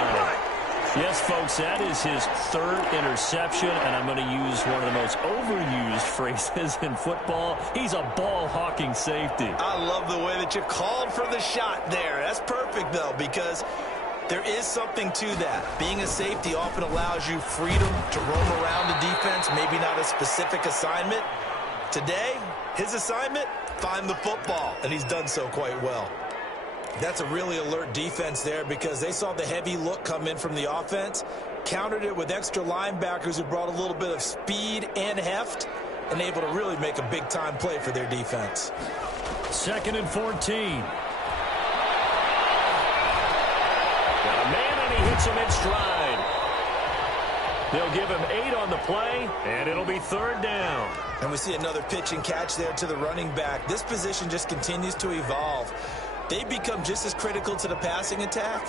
Yes, folks, that is his 3rd interception, and I'm going to use one of the most overused phrases in football. He's a ball-hawking safety. I love the way that you called for the shot there. That's perfect, though, because there is something to that. Being a safety often allows you freedom to roam around the defense, maybe not a specific assignment. Today, his assignment, find the football, and he's done so quite well. That's a really alert defense there because they saw the heavy look come in from the offense, countered it with extra linebackers who brought a little bit of speed and heft, and able to really make a big-time play for their defense. 2nd and 14. Got a man, and he hits him in stride. They'll give him 8 on the play, and it'll be 3rd down. And we see another pitch and catch there to the running back. This position just continues to evolve. They become just as critical to the passing attack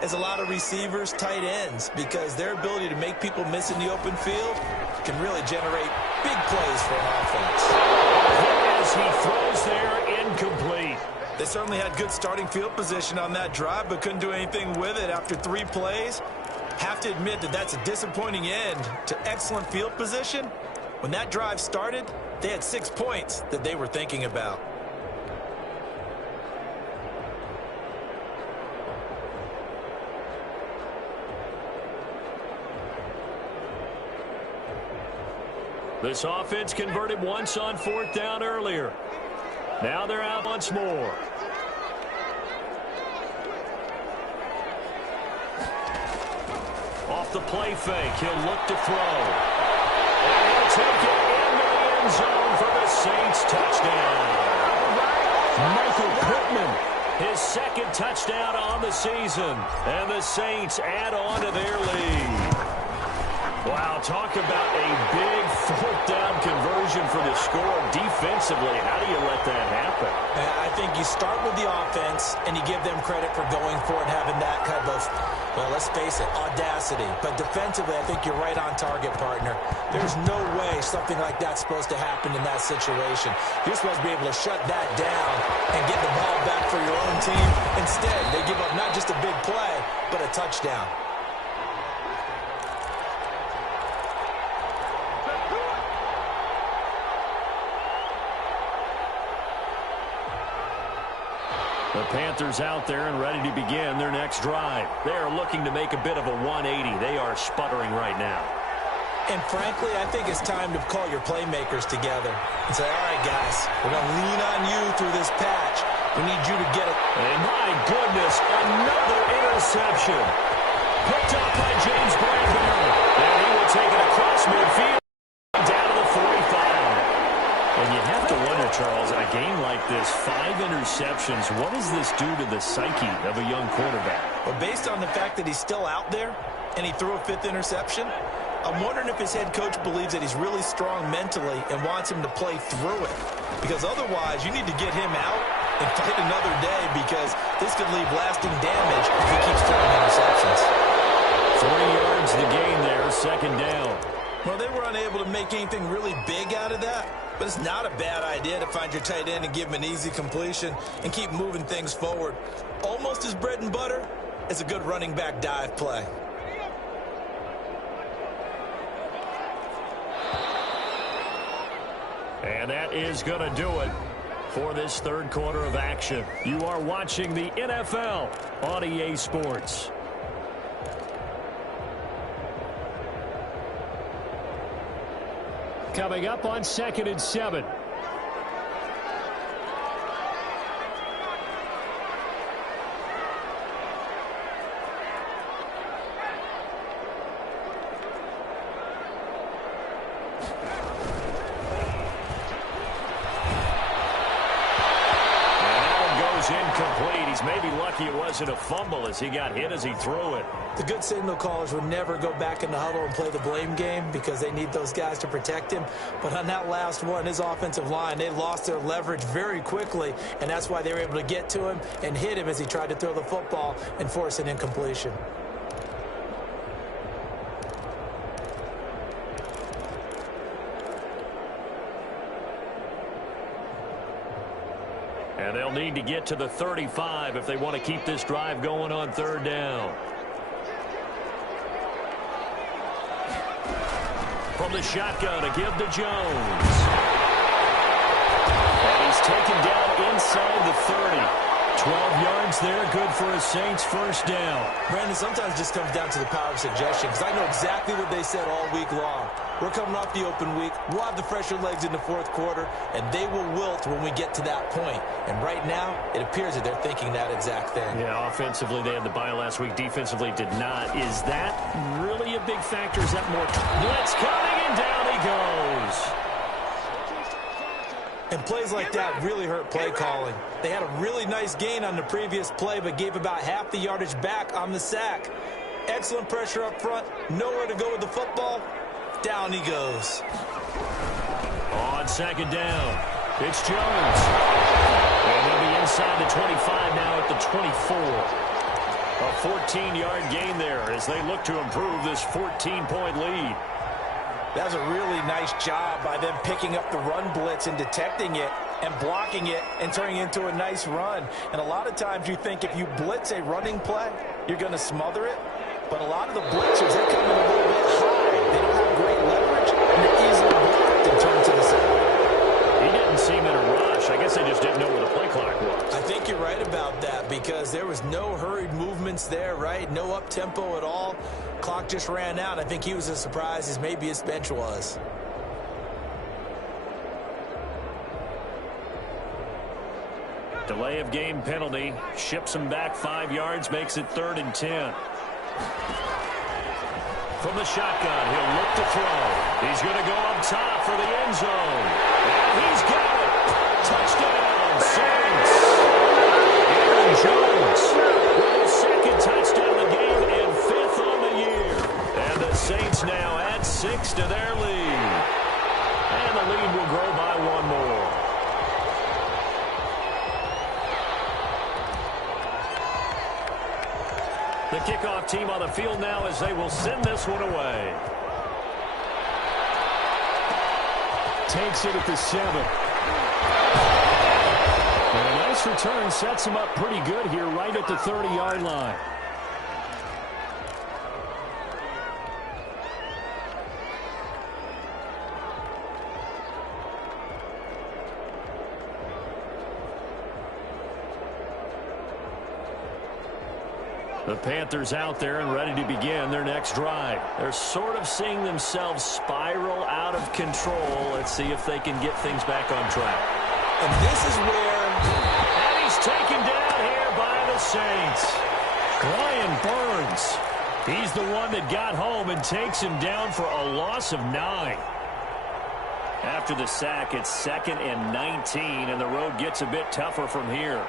as a lot of receivers, tight ends, because their ability to make people miss in the open field can really generate big plays for an offense. As he throws there, incomplete. They certainly had good starting field position on that drive, but couldn't do anything with it after 3 plays. Have to admit that that's a disappointing end to excellent field position. When that drive started, they had 6 points that they were thinking about. This offense converted once on 4th down earlier. Now they're out once more. Off the play fake, he'll look to throw. And he'll take it into the end zone for the Saints touchdown. Michael Pittman, his 2nd touchdown on the season. And the Saints add on to their lead. Wow, talk about a big 4th down conversion for the score. Defensively, how do you let that happen? I think you start with the offense, and you give them credit for going for it, having that kind of, well, let's face it, audacity. But defensively, I think you're right on target, partner. There's no way something like that's supposed to happen in that situation. You're supposed to be able to shut that down and get the ball back for your own team. Instead, they give up not just a big play, but a touchdown. The Panthers out there and ready to begin their next drive. They are looking to make a bit of a 180. They are sputtering right now. And frankly, I think it's time to call your playmakers together and say, all right, guys, we're going to lean on you through this patch. We need you to get it. And my goodness, another interception. Picked up by James Bradbury. And he will take it across midfield down to the 45. And you have to wonder, Charles, in a game like this, 5 interceptions, what does this do to the psyche of a young quarterback? Well, based on the fact that he's still out there and he threw a 5th interception, I'm wondering if his head coach believes that he's really strong mentally and wants him to play through it. Because otherwise, you need to get him out and fight another day, because this could leave lasting damage if he keeps throwing interceptions. 40 yards the gain there, 2nd down. Well, they were unable to make anything really big out of that, but it's not a bad idea to find your tight end and give him an easy completion and keep moving things forward. Almost his bread and butter, It's a good running back dive play. And that is going to do it for this third quarter of action. You are watching the NFL on EA Sports. Coming up on 2nd and 7. Incomplete. He's maybe lucky it wasn't a fumble as he got hit as he threw it. The good signal callers would never go back in the huddle and play the blame game because they need those guys to protect him. But on that last one, his offensive line, they lost their leverage very quickly, and that's why they were able to get to him and hit him as he tried to throw the football and force an incompletion. And they'll need to get to the 35 if they want to keep this drive going on 3rd down. From the shotgun, a give to Jones. And he's taken down inside the 30. 12 yards there, good for a Saints first down. Brandon, sometimes it just comes down to the power of suggestion because I know exactly what they said all week long. We're coming off the open week. We'll have the fresher legs in the 4th quarter, and they will wilt when we get to that point. And right now, it appears that they're thinking that exact thing. Yeah, offensively, they had the bye last week. Defensively, did not. Is that really a big factor? Is that more blitz coming, and down he goes. And plays like that really hurt play calling. They had a really nice gain on the previous play, but gave about half the yardage back on the sack. Excellent pressure up front. Nowhere to go with the football. Down he goes. On 2nd down, it's Jones. And they'll be inside the 25 now at the 24. A 14-yard gain there as they look to improve this 14-point lead. That's a really nice job by them picking up the run blitz and detecting it and blocking it and turning it into a nice run. And a lot of times you think if you blitz a running play, you're going to smother it. But a lot of the blitzers, they come in a little bit high. They don't have great leverage, and they're easily blocked and turned to the side. He didn't seem in a rush. I guess they just didn't know where the play clock was. I think you're right about that because there was no hurried movements there, right? No up-tempo at all. Clock just ran out. I think he was as surprised as maybe his bench was. Delay of game penalty. Ships him back 5 yards. Makes it 3rd and 10. From the shotgun, he'll look to throw. He's going to go up top for the end zone. And he's got it. Touchdown, Saints. Aaron Jones with his 2nd touchdown of the game and 5th on the year. And the Saints now add 6 to their lead. And the lead will grow by 1 more. The kickoff team on the field now as they will send this one away. Takes it at the 7. And a nice return sets him up pretty good here right at the 30-yard line. The Panthers out there and ready to begin their next drive. They're sort of seeing themselves spiral out of control. Let's see if they can get things back on track. And this is where... And he's taken down here by the Saints. Brian Burns. He's the one that got home and takes him down for a loss of 9. After the sack, it's 2nd and 19, and the road gets a bit tougher from here.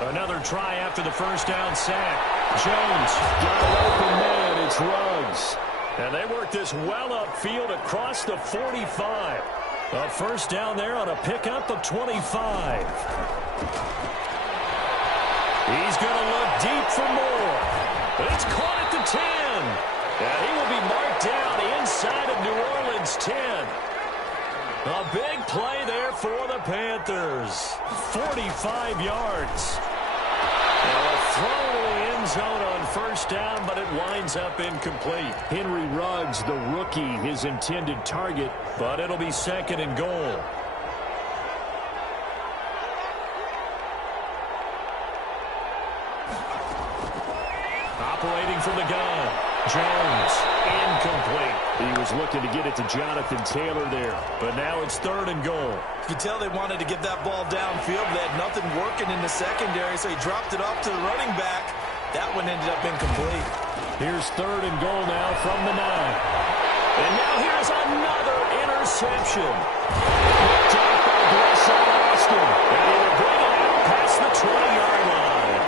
Another try after the first down sack. Jones got an open man. It's Ruggs. And they work this well upfield across the 45. A first down there on a pickup of 25. He's going to look deep for more. It's caught at the 10. And he will be marked down inside of New Orleans 10. A big play there for the Panthers. 45 yards. Now a throw to the but it winds up incomplete. Henry Ruggs, the rookie, his intended target, but it'll be 2nd and goal. Operating from the gun, Jones, incomplete. He was looking to get it to Jonathan Taylor there, but now it's 3rd and goal. You can tell they wanted to get that ball downfield. They had nothing working in the secondary, so he dropped it off to the running back. That one ended up incomplete. Here's 3rd and goal now from the 9. And now here's another interception. Picked up by Grayson Austin. And he will bring it out past the 20-yard line.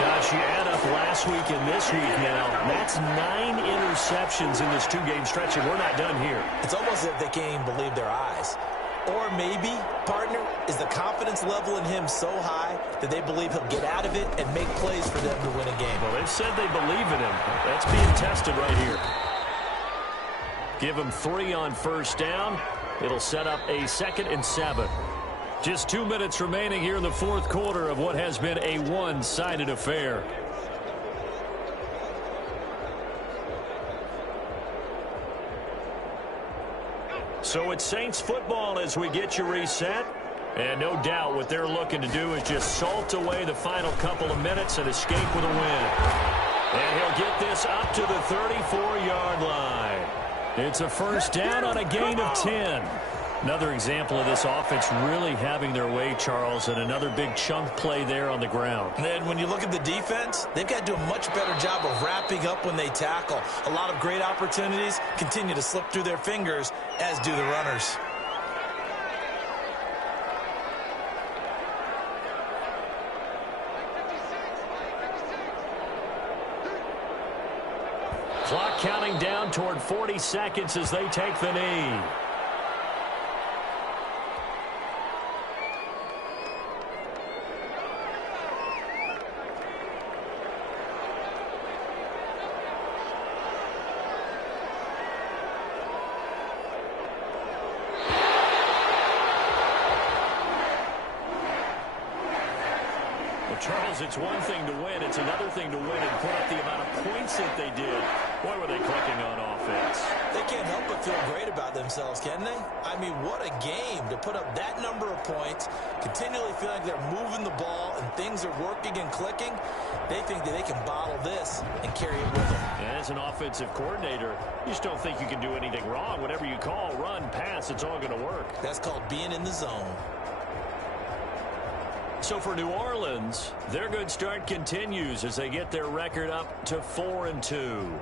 Gosh, you add up last week and this week now. That's 9 interceptions in this 2-game stretch, and we're not done here. It's almost as if they can't even believe their eyes. Or maybe, partner, is the confidence level in him so high that they believe he'll get out of it and make plays for them to win a game. Well, they've said they believe in him. That's being tested right here. Give him 3 on 1st down. It'll set up a 2nd and 7. Just 2 minutes remaining here in the 4th quarter of what has been a one-sided affair. So it's Saints football as we get you reset. And no doubt what they're looking to do is just salt away the final couple of minutes and escape with a win. And he'll get this up to the 34-yard line. It's a 1st down on a gain of 10. Another example of this offense really having their way, Charles, and another big chunk play there on the ground. And then when you look at the defense, they've got to do a much better job of wrapping up when they tackle. A lot of great opportunities continue to slip through their fingers, as do the runners. Clock counting down toward 40 seconds as they take the knee. Charles, it's one thing to win. It's another thing to win and put up the amount of points that they did. Boy, were they clicking on offense. They can't help but feel great about themselves, can they? I mean, what a game to put up that number of points, continually feel like they're moving the ball and things are working and clicking. They think that they can bottle this and carry it with them. And as an offensive coordinator, you just don't think you can do anything wrong. Whatever you call, run, pass, it's all going to work. That's called being in the zone. So for New Orleans, their good start continues as they get their record up to 4-2.